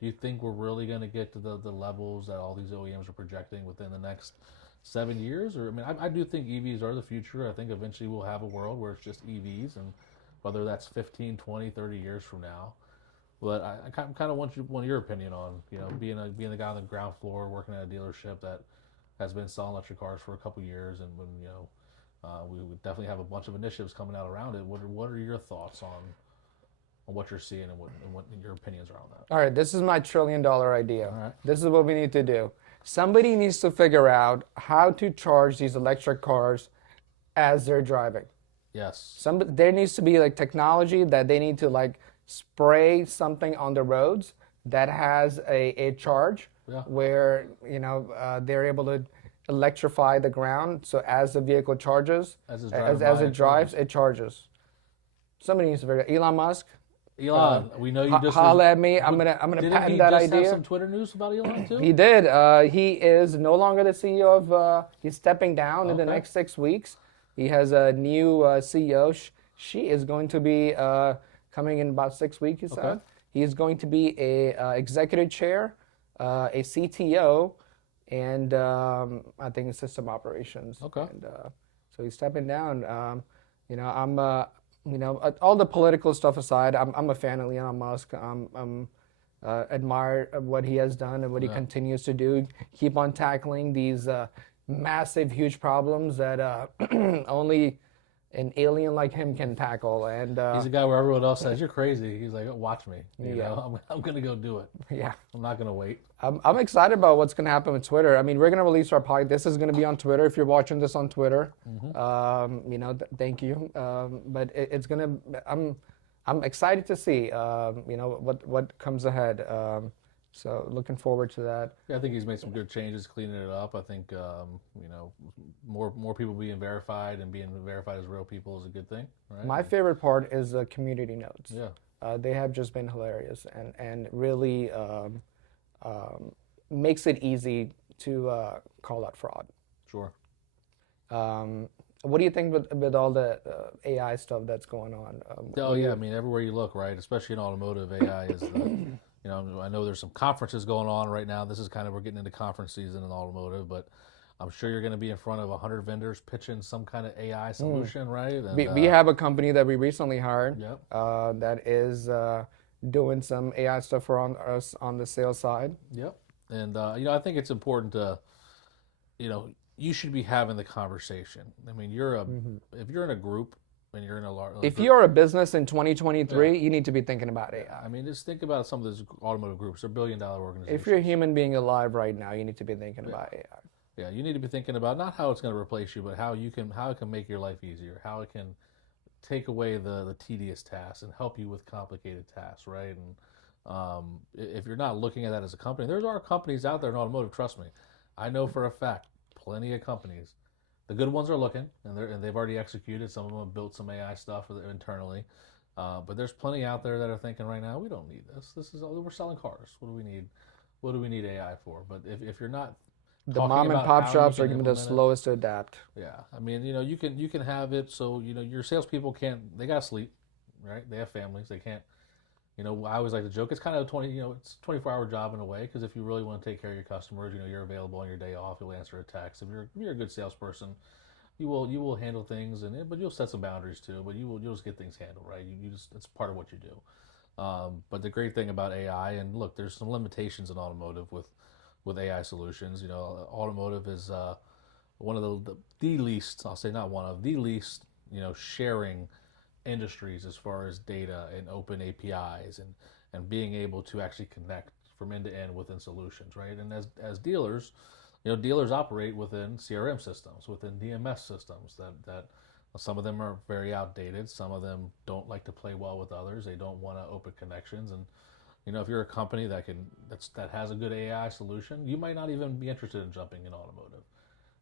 Do you think we're really going to get to the levels that all these OEMs are projecting within the next 7 years? Or, I mean, I do think EVs are the future. I think eventually we'll have a world where it's just EVs, and whether that's 15, 20, 30 years from now. But I kind of want your opinion on, being the guy on the ground floor working at a dealership that has been selling electric cars for a couple years, and when we would definitely have a bunch of initiatives coming out around it. What are your thoughts on what you're seeing and what your opinions are on that? All right, this is my $1 trillion idea. All right. This is what we need to do. Somebody needs to figure out how to charge these electric cars as they're driving. Yes. There needs to be like technology that they need to like spray something on the roads that has a charge where they're able to electrify the ground. So as the vehicle charges, as it drives, it charges. Somebody needs to figure it out. Elon Musk. Elon, we know you just holla at me. I'm gonna patent that idea. Didn't he just have some Twitter news about Elon too? He did. He is no longer the CEO of. He's stepping down in the next 6 weeks. He has a new CEO. She is going to be coming in about 6 weeks. He said he is going to be a executive chair, a CTO, and I think system operations. Okay. And so he's stepping down. I'm. All the political stuff aside, I'm a fan of Elon Musk. I'm admire what he has done and what he continues to do. Keep on tackling these massive, huge problems that only an alien like him can tackle. And he's a guy where everyone else says you're crazy. He's like, oh, watch me. You know, I'm gonna go do it. Yeah, I'm not gonna wait. I'm excited about what's gonna happen with Twitter. I mean, we're gonna release our podcast. This is gonna be on Twitter. If you're watching this on Twitter, thank you. But it's gonna. I'm excited to see what comes ahead. So looking forward to that. Yeah, I think he's made some good changes, cleaning it up. I think more people being verified and being verified as real people is a good thing. Right? My favorite part is the community notes. Yeah, they have just been hilarious and really makes it easy to call out fraud. Sure. What do you think with all the AI stuff that's going on? Oh yeah, I mean everywhere you look, right? Especially in automotive, AI is I know there's some conferences going on right now. This is kind of we're getting into conference season in automotive, but I'm sure you're going to be in front of 100 vendors pitching some kind of AI solution, right? And we have a company that we recently hired yep, that is doing some AI stuff for on us on the sales side. yep. And I think it's important to, you should be having the conversation. I mean, if you're in a group and you're in a large, If you're a business in 2023, Yeah. you need to be thinking about AI. I mean, just think about some of those automotive groups. They're billion-dollar organizations. If you're a human being alive right now, you need to be thinking about AI. Yeah, you need to be thinking about not how it's going to replace you, but how it can make your life easier, how it can take away the tedious tasks and help you with complicated tasks, right? And if you're not looking at that as a company, there are companies out there in automotive. Trust me, I know for a fact, plenty of companies. The good ones are looking, and they've already executed. Some of them have built some AI stuff internally, but there's plenty out there that are thinking right now, we don't need this. We're selling cars. What do we need? What do we need AI for? But if you're not The mom and pop shops are going to be the slowest to adapt. Yeah, I mean, you can have it so your salespeople they gotta sleep, right? They have families, they can't. I always like to joke. It's kind of it's a 24-hour job in a way because if you really want to take care of your customers, you're available on your day off. You'll answer a text. If you're a good salesperson, you will handle things but you'll set some boundaries too. But you'll just get things handled, right? It's part of what you do. But the great thing about AI, and look, there's some limitations in automotive with AI solutions. Automotive is one of the least, I'll say not one of, the least, sharing industries as far as data and open APIs and being able to actually connect from end to end within solutions, right? And as dealers, dealers operate within CRM systems, within DMS systems that some of them are very outdated. Some of them don't like to play well with others. They don't want to open connections. And if you're a company that has a good AI solution, you might not even be interested in jumping in automotive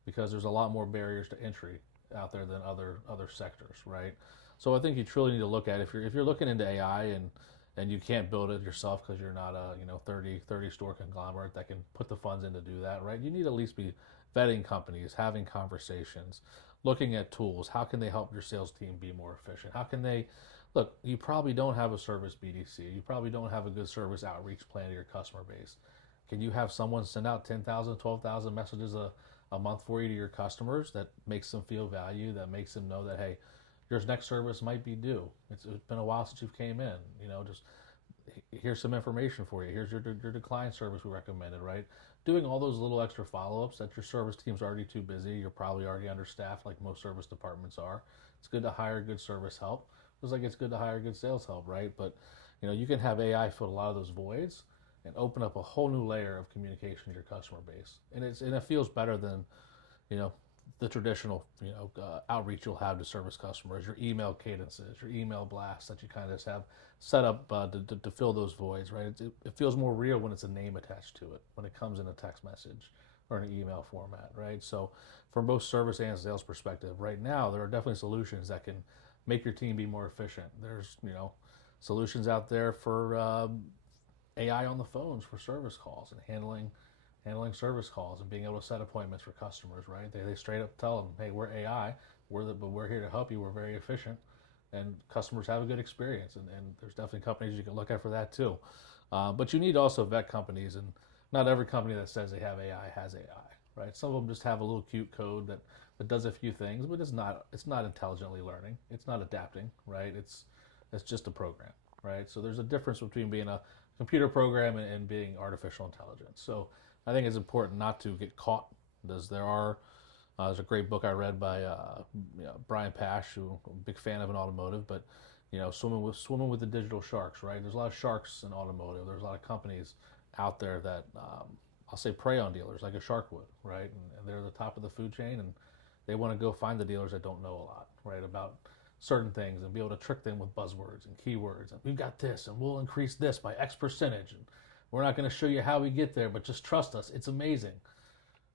because there's a lot more barriers to entry out there than other sectors, right? So I think you truly need to look at if you're looking into AI and you can't build it yourself because you're not a 30 store conglomerate that can put the funds in to do that, right? You need to at least be vetting companies, having conversations, looking at tools. How can they help your sales team be more efficient? How can they look, you probably don't have a service BDC. You probably don't have a good service outreach plan to your customer base. Can you have someone send out 10,000, 12,000 messages a month for you to your customers that makes them feel valued, that makes them know that, hey, your next service might be due. It's been a while since you came in. Just here's some information for you. Here's your decline service we recommended, right? Doing all those little extra follow-ups that your service team's already too busy. You're probably already understaffed like most service departments are. It's good to hire good service help. Just like it's good to hire good sales help, right? But you can have AI fill a lot of those voids and open up a whole new layer of communication to your customer base, and it feels better than the traditional outreach you'll have to service customers, your email cadences, your email blasts that you kind of just have set up to fill those voids, right? It feels more real when it's a name attached to it, when it comes in a text message or an email format, right? So from both service and sales perspective, right now there are definitely solutions that can make your team be more efficient. There's solutions out there for AI on the phones for service calls and handling service calls and being able to set appointments for customers, right? They straight up tell them, hey, we're AI, but we're here to help you. We're very efficient, and customers have a good experience. And there's definitely companies you can look at for that too. But you need to also vet companies, and not every company that says they have AI has AI, right? Some of them just have a little cute code that does a few things, but it's not intelligently learning. It's not adapting, right? It's just a program, right? So there's a difference between being a computer program and being artificial intelligence. So I think it's important not to get caught. There's a great book I read by Brian Pash, who I'm a big fan of in automotive, but swimming with the digital sharks, right? There's a lot of sharks in automotive. There's a lot of companies out there that I'll say prey on dealers like a shark would, right? And they're the top of the food chain, and they want to go find the dealers that don't know a lot, right, about certain things and be able to trick them with buzzwords and keywords. And we've got this, and we'll increase this by X percentage. And we're not going to show you how we get there, but just trust us. It's amazing.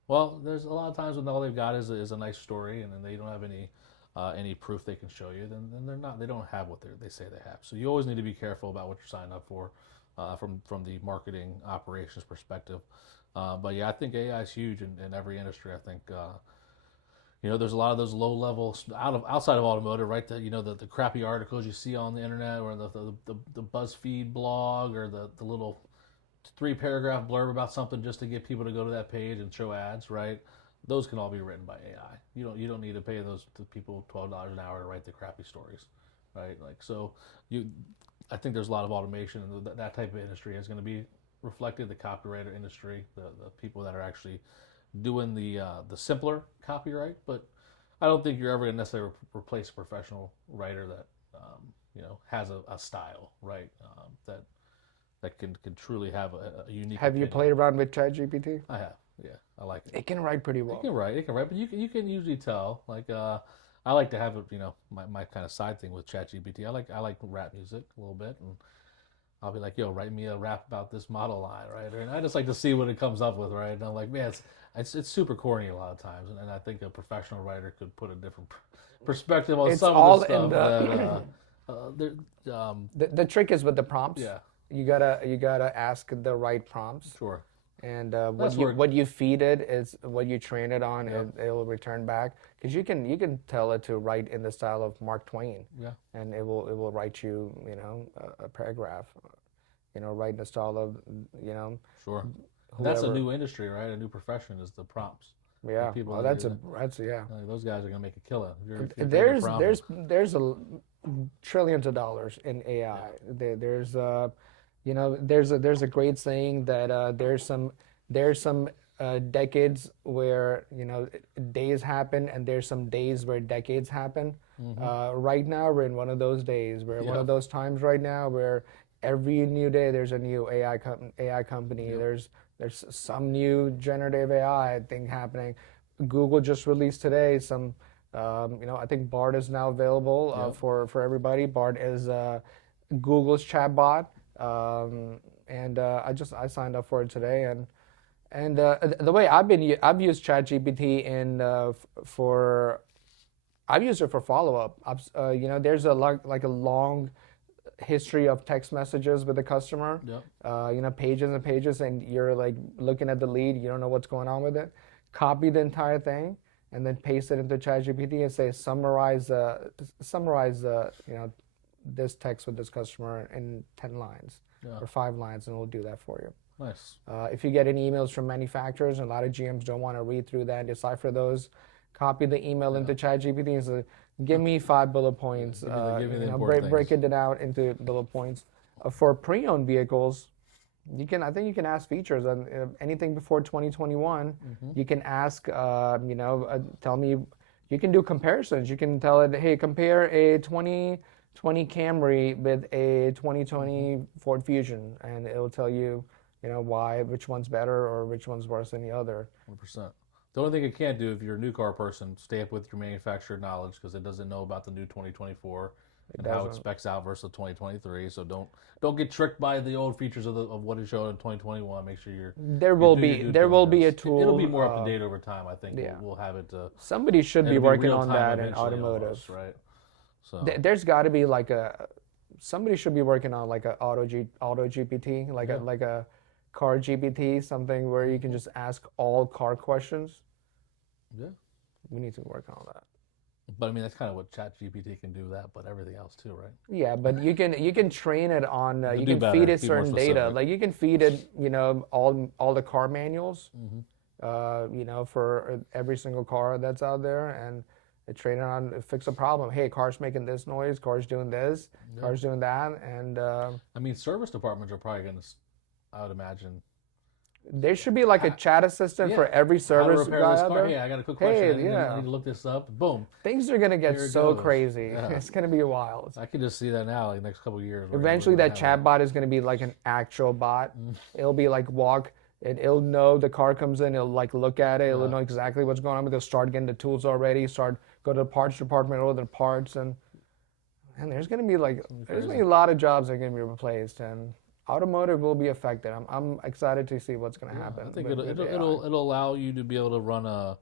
Well, there's a lot of times when all they've got is a nice story, and then they don't have any proof they can show you. Then they don't have what they say they have. So you always need to be careful about what you're signing up for from the marketing operations perspective. But yeah, I think AI is huge in every industry. I think There's a lot of those low levels outside of automotive, right? The crappy articles you see on the internet, or the BuzzFeed blog, or the little 3-paragraph blurb about something just to get people to go to that page and show ads, right? Those can all be written by AI. You don't need to pay those people $12 an hour to write the crappy stories, right? I think there's a lot of automation, and that type of industry is going to be reflected. The copywriter industry, the people that are actually doing the simpler copyright, but I don't think you're ever going to necessarily replace a professional writer that has a style, right? That can truly have a unique. Have you played around with ChatGPT? I have. Yeah, I like it. It can write pretty well. It can write, but you can usually tell. I like to have it. My kind of side thing with ChatGPT. I like rap music a little bit, and I'll be like, "Yo, write me a rap about this model line," right? And I just like to see what it comes up with, right? And I'm like, man, it's super corny a lot of times, and I think a professional writer could put a different perspective on some of the stuff. The trick is with the prompts. Yeah. You gotta ask the right prompts. Sure. And what you feed it is what you train it on. Yep. It'll return back, because you can tell it to write in the style of Mark Twain. Yeah. And it will write you a paragraph, write in the style of Sure. whoever. That's a new industry, right? A new profession is the prompts. Yeah. People well, that's yeah. Those guys are gonna make a killing. There's trillions of dollars in AI. Yeah. There's a great saying that there's some decades where days happen, and there's some days where decades happen. Mm-hmm. Right now we're in one of those days. We're in one of those times right now where every new day there's a new AI company. Yep. There's some new generative AI thing happening. Google just released today some. I think Bard is now available for everybody. Bard is Google's chatbot. I signed up for it today, and the way I've used ChatGPT I've used it for follow-up. There's a long history of text messages with the customer. Yep. Pages and pages, and you're like looking at the lead, you don't know what's going on with it. Copy the entire thing and then paste it into ChatGPT and say summarize this text with this customer in 10 lines or 5 lines, and it'll do that for you. Nice. If you get any emails from manufacturers, and a lot of GMs don't want to read through that and decipher those, copy the email into ChatGPT and say, give me 5 bullet points. Break it out into bullet points. For pre-owned vehicles, I think you can ask features on anything before 2021. Mm-hmm. You can ask, tell me. You can do comparisons. You can tell it, hey, compare a 2020 Camry with a 2020 Ford Fusion, and it'll tell you, which one's better or which one's worse than the other. 100%. The only thing it can't do, if you're a new car person, stay up with your manufacturer knowledge, because it doesn't know about the new 2024 and how it specs out versus 2023. So don't get tricked by the old features of what it showed in 2021. Make sure there will be a tool. It'll be more up to date over time. I think we'll have it. Somebody should be working on that in automotive, almost, right? So there's got to be somebody should be working on like a auto GPT, like a car GPT, something where you can just ask all car questions. Yeah, we need to work on that. But I mean, that's kind of what ChatGPT can do, but everything else too, right? Yeah, but you can train it on. You can feed it certain data. Like you can feed it, all the car manuals, mm-hmm. For every single car that's out there, and train it on fix a problem. Hey, car's making this noise. Car's doing this. Yeah. Car's doing that, and I mean, service departments are probably going to, I would imagine. There should be like a chat assistant for every service guy out there. Hey, I got a quick question. I need to look this up. Boom. Things are going to get so crazy. Yeah. It's going to be wild. I can just see that now, like the next couple of years. Eventually, that chat bot is going to be like an actual bot. It'll be like it'll know the car comes in. It'll like look at it. It'll know exactly what's going on. It'll start getting the tools already. Go to the parts department, order the parts, and there's going to be a lot of jobs that are going to be replaced, and automotive will be affected. I'm excited to see what's going to happen. I think it'll allow you to be able to run a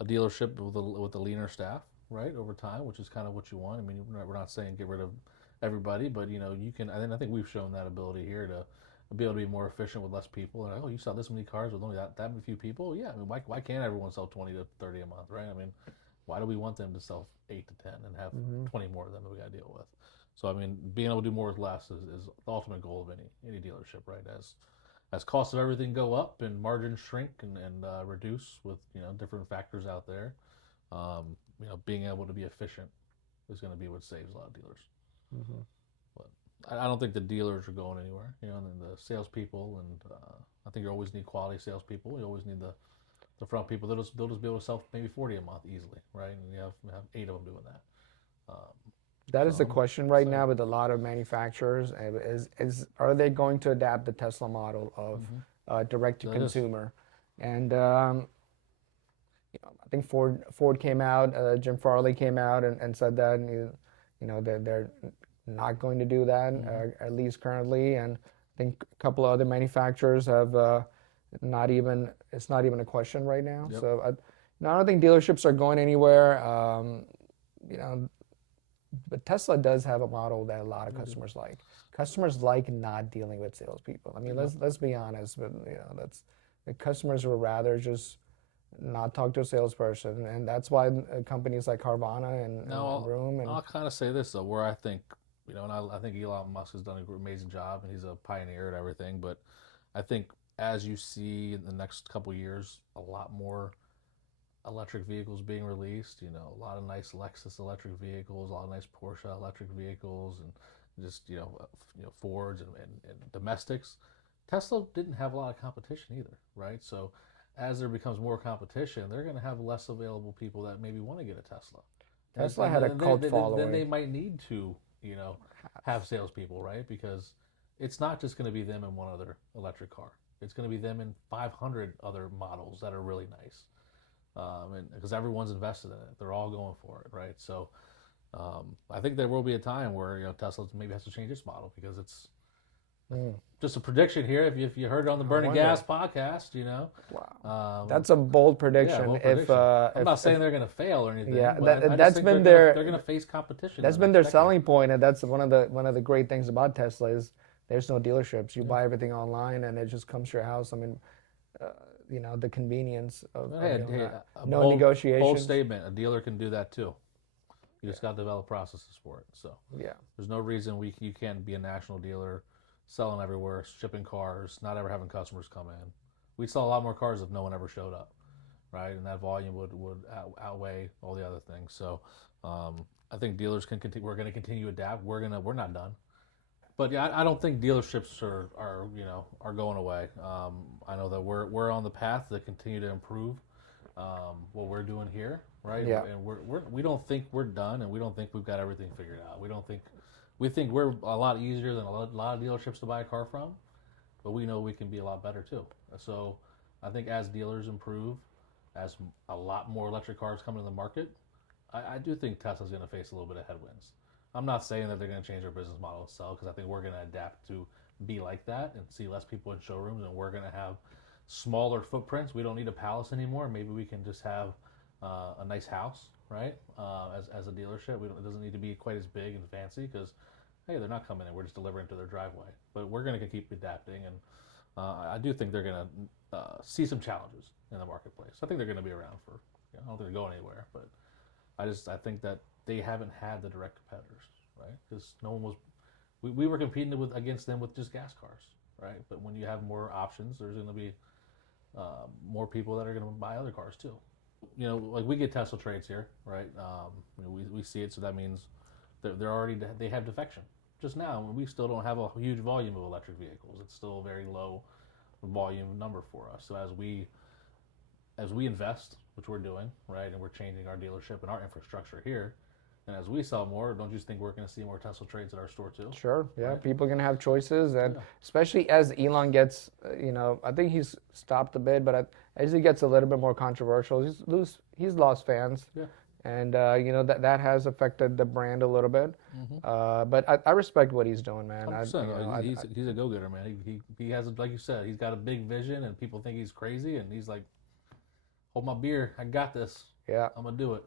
dealership with a leaner staff, right, over time, which is kind of what you want. I mean, we're not saying get rid of everybody, but you can. I think we've shown that ability here to be able to be more efficient with less people. And you sell this many cars with only that many few people? Yeah, I mean, why can't everyone sell 20 to 30 a month, right? I mean, why do we want them to sell 8 to 10 and have 20 more of them that we got to deal with? So I mean, being able to do more with less is the ultimate goal of any dealership, right? As costs of everything go up and margins shrink and reduce with different factors out there, being able to be efficient is going to be what saves a lot of dealers. Mm-hmm. But I don't think the dealers are going anywhere. And the salespeople, and I think you always need quality salespeople. You always need the front people. They'll just be able to sell maybe 40 a month easily, right? And you have 8 of them doing that. That is the question right now with a lot of manufacturers. Are they going to adapt the Tesla model of direct to consumer? And I think Ford came out, Jim Farley came out and said that they're not going to do that, at least currently. And I think a couple of other manufacturers have it's not even a question right now. Yep. So I don't think dealerships are going anywhere. But Tesla does have a model that a lot of customers like. Customers like not dealing with salespeople. I mean, let's be honest. But that's the customers would rather just not talk to a salesperson, and that's why companies like Carvana and Room. And I'll kind of say this though, where I think and I think Elon Musk has done an amazing job, and he's a pioneer at everything. But I think as you see in the next couple of years, a lot more electric vehicles being released, a lot of nice Lexus electric vehicles, a lot of nice Porsche electric vehicles, and just Fords and domestics. Tesla didn't have a lot of competition either, right? So as there becomes more competition, they're going to have less available people that maybe want to get a Tesla. Tesla had a cult following. Then they might need to have salespeople, right? Because it's not just going to be them in one other electric car. It's going to be them in 500 other models that are really nice. And because everyone's invested in it, they're all going for it, right? So I think there will be a time where Tesla maybe has to change its model, because it's just a prediction here. If you heard it on the Burning Gas podcast, wow, that's a bold prediction. Yeah, bold prediction. I'm not saying they're going to fail or anything. Yeah, that's been they're going to face competition. That's been their selling point, and that's one of the great things about Tesla is there's no dealerships. You buy everything online, and it just comes to your house. I mean. The convenience of no negotiations. Bold statement. A dealer can do that too. You just got to develop processes for it. So there's no reason you can't be a national dealer, selling everywhere, shipping cars, not ever having customers come in. We'd sell a lot more cars if no one ever showed up, right? And that volume would outweigh all the other things. So I think dealers can continue. We're going to continue to adapt. We're not done. But yeah, I don't think dealerships are going away. I know that we're on the path to continue to improve what we're doing here, right? Yeah. And we don't think we're done, and we don't think we've got everything figured out. We think we're a lot easier than a lot of dealerships to buy a car from, but we know we can be a lot better too. So I think as dealers improve, as a lot more electric cars come into the market, I do think Tesla's going to face a little bit of headwinds. I'm not saying that they're going to change their business model to sell, because I think we're going to adapt to be like that and see less people in showrooms, and we're going to have smaller footprints. We don't need a palace anymore. Maybe we can just have a nice house, right? As a dealership, it doesn't need to be quite as big and fancy, because hey, they're not coming in. We're just delivering to their driveway. But we're going to keep adapting, and I do think they're going to see some challenges in the marketplace. I think they're going to be around for. I don't think they're going anywhere, but I think that they haven't had the direct competitors, right? Because no one was. We were competing against them with just gas cars, right? But when you have more options, there's going to be more people that are going to buy other cars too. Like we get Tesla trades here, right? We see it, so that means they have defection. Just now, we still don't have a huge volume of electric vehicles. It's still a very low volume number for us. So as we invest, which we're doing, right, and we're changing our dealership and our infrastructure here, and as we sell more, don't you think we're going to see more Tesla trades at our store too? Sure, yeah. Right? People are going to have choices, and especially as Elon gets, I think he's stopped a bit, but as he gets a little bit more controversial, he's lost fans. Yeah. And, that has affected the brand a little bit. Mm-hmm. But I respect what he's doing, man. He's a go-getter, man. He has, like you said, he's got a big vision, and people think he's crazy, and he's like, hold my beer, I got this. Yeah. I'm going to do it.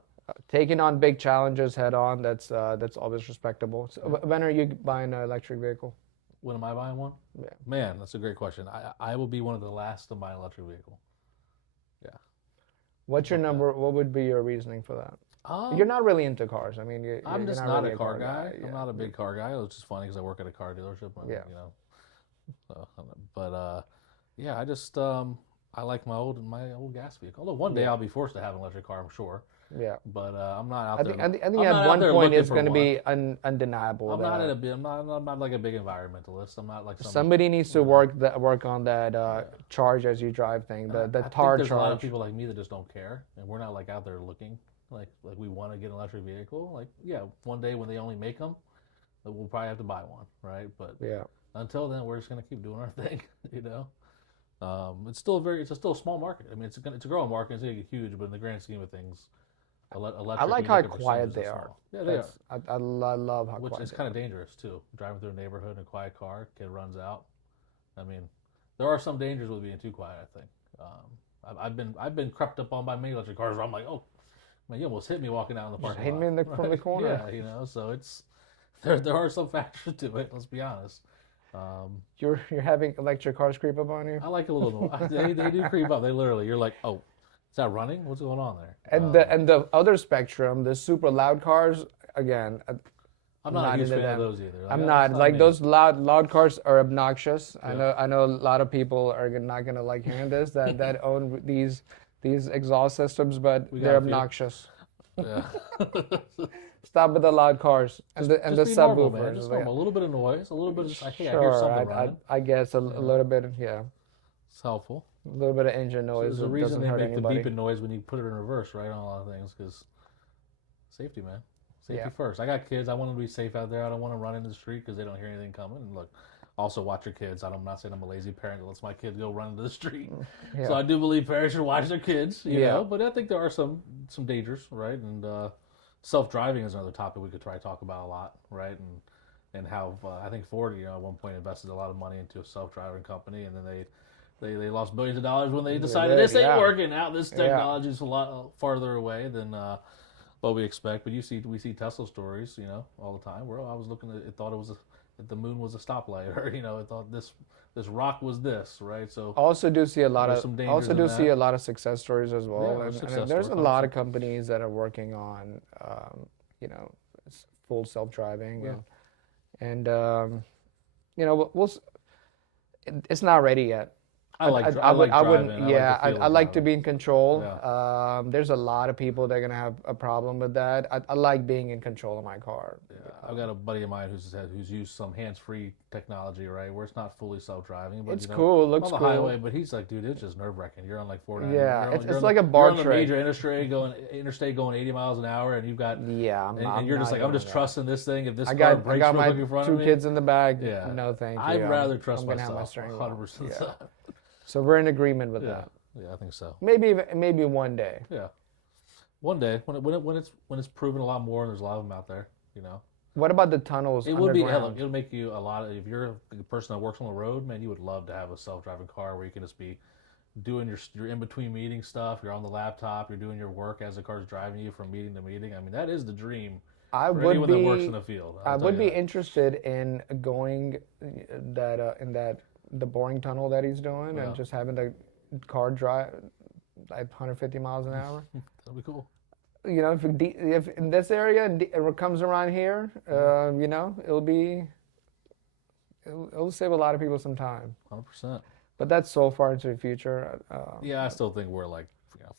Taking on big challenges head on, that's always respectable. So when are you buying an electric vehicle? When am I buying one? Yeah. Man, that's a great question. I will be one of the last to buy an electric vehicle. Yeah. What's your Love that. number? What would be your reasoning for that? Um, You're not really into cars. I mean, I'm you're just not not really a car guy. guy. I'm Yeah. not a big car guy. It's just funny because I work at a car dealership. Yeah. You know. But yeah, I just I like my old gas vehicle. Although one day Yeah. I'll be forced to have an electric car, I'm sure. Yeah. But I'm not out I there. think, I think, I I'm think not at out one there point looking it's for going to one. be undeniable I'm that not I'm not like a big environmentalist. I'm not like some. somebody needs to work on that charge as you drive thing, the I tar think there's a lot of charge. people like me that just don't care, and we're not like out there looking like we want to get an electric vehicle. Like yeah, one day when they only make them, we'll probably have to buy one, right? But Yeah. until then, we're just gonna keep doing our thing, you know. It's still a small market. I mean, it's a growing market. It's gonna get huge, but in the grand scheme of things, electric. I like when you how look at quiet percentages, they is are. small. Yeah, they are. I love how Which quiet is they kind are. of dangerous too. Driving through a neighborhood in a quiet car, kid runs out. I mean, there are some dangers with being too quiet. I think. I've been crept up on by many electric cars where I'm like, oh, man, you almost hit me walking out in the parking hit lot. me from the right? corner. Yeah, you know. So it's there are some factors to it. Let's be honest. You're having electric cars creep up on you. I like a little noise. They do creep up. They literally, you're like, oh, is that running? What's going on there? And the other spectrum, the super loud cars, again, I'm not a huge into fan them. of those either. I'm That's not like me. those loud cars are obnoxious. Yeah. I know a lot of people are not gonna like hearing this that own these exhaust systems, but We they're got a few. obnoxious. Yeah. Stop with the loud cars and the Just be normal, man. subwoofers. Just Yeah. normal. A little bit of noise. A little bit of hey, I hear Sure, something running. I guess a little bit, yeah, It's helpful. a little bit of engine noise. There's a It reason doesn't they hurt make anybody. the beeping noise when you put it in reverse, right? On a lot of things, because safety, man. Safety Yeah. first. I got kids. I want them to be safe out there. I don't want to run into the street because they don't hear anything coming. And look, also watch your kids. I'm not saying I'm a lazy parent that lets my kids go run into the street. Yeah. So I do believe parents should watch their kids, you Yeah. know. But I think there are some dangers, right? And self-driving is another topic we could try to talk about a lot, right? And how I think Ford, you know, at one point invested a lot of money into a self-driving company, and then they lost billions of dollars when they decided did, this ain't yeah. working out. This technology is a lot farther away than what we expect. But we see Tesla stories, you know, all the time. Where I was looking at it, thought it was that the moon was a stoplight, or you know, it thought this rock was this, right? So Also do see a lot There's of some dangers in see that. a lot of success stories as well, Yeah, and success there's a stories, lot of companies that are working on, you know, full self-driving, Yeah. and you know, it's not ready yet. I like driving. I wouldn't. like the Yeah, feel of I like to driving. be in control. Yeah. There's a lot of people that are gonna have a problem with that. I like being in control of my car. Yeah, I've got a buddy of mine who's used some hands-free technology, right, where it's not fully self-driving, but It's you know, cool, looks on the cool. highway. But he's like, dude, it's just nerve-wracking. You're on like 490. Yeah, You're on- it's you're on like the- a bar You're on the trick. major interstate going 80 miles an hour, and you've got Yeah, and you're just like, I'm just trusting this thing. If this I car got breaks real my quick in front 2 of me, kids in the back. Yeah. No, thank you. I'd rather trust I'm gonna have my myself. steering wheel. 100% of the Yeah. time. So we're in agreement with Yeah, that. yeah, I think so. Maybe one day. Yeah, one day when it's proven a lot more, and there's a lot of them out there, you know. What about the tunnels It would be underground? it'll make you a lot of, if you're a person that works on the road, man, you would love to have a self-driving car where you can just be doing your in between meeting stuff, you're on the laptop, you're doing your work as the car's driving you from meeting to meeting. I mean, that is the dream I for would anyone that works in be. the field. I I'll tell would you be that. interested in going the boring tunnel that he's doing Yeah. and just having the car drive at 150 miles an hour. That'd be cool. You know, if in this area it comes around here, you know, it'll save a lot of people some time. 100%. But that's so far into the future. Yeah, I still think we're like, you know,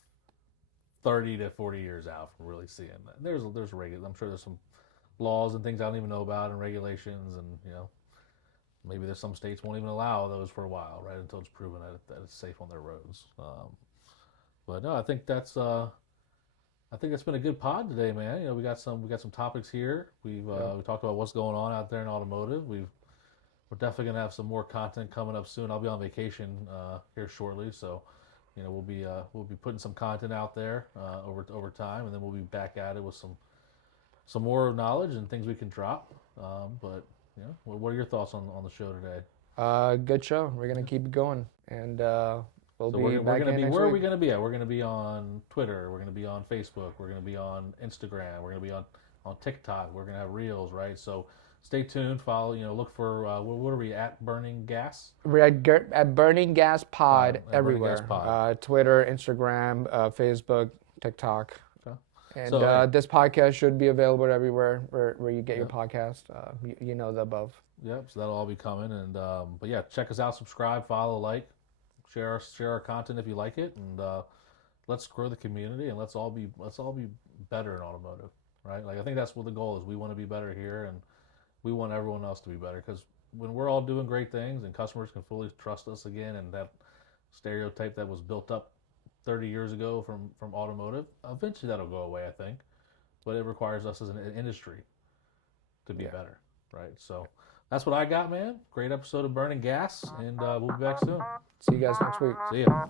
30 to 40 years out from really seeing that. There's I'm sure there's some laws and things I don't even know about and regulations, and you know, maybe there's some states won't even allow those for a while, right, until it's proven that it's safe on their roads. But no, I think that's been a good pod today, man. You know, we got some topics here. We talked about what's going on out there in automotive. We're definitely gonna have some more content coming up soon. I'll be on vacation here shortly, so you know we'll be putting some content out there over time, and then we'll be back at it with some more knowledge and things we can drop. But you know, what are your thoughts on the show today? Good show. We're gonna keep it going, and we'll So be we're back gonna in be next where are week. we gonna be at? We're gonna be on Twitter. We're gonna be on Facebook. We're gonna be on Instagram. We're gonna be on TikTok. We're gonna have Reels, right? So stay tuned. Follow. Look for what are we at? Burning Gas. We're at Burning Gas Pod At Burning everywhere. Gas Pod. Twitter, Instagram, Facebook, TikTok. Okay. And So, this podcast should be available everywhere where you get your podcast. You know the above. Yep. So that'll all be coming. And but yeah, check us out. Subscribe, follow, like, share our content if you like it, and let's grow the community and let's all be better in automotive, right? Like I think that's what the goal is. We want to be better here, and we want everyone else to be better, because when we're all doing great things and customers can fully trust us again, and that stereotype that was built up 30 years ago from automotive, eventually that'll go away, I think. But it requires us as an industry to be better, right? So that's what I got, man. Great episode of Burning Gas, and we'll be back soon. See you guys next week. See ya.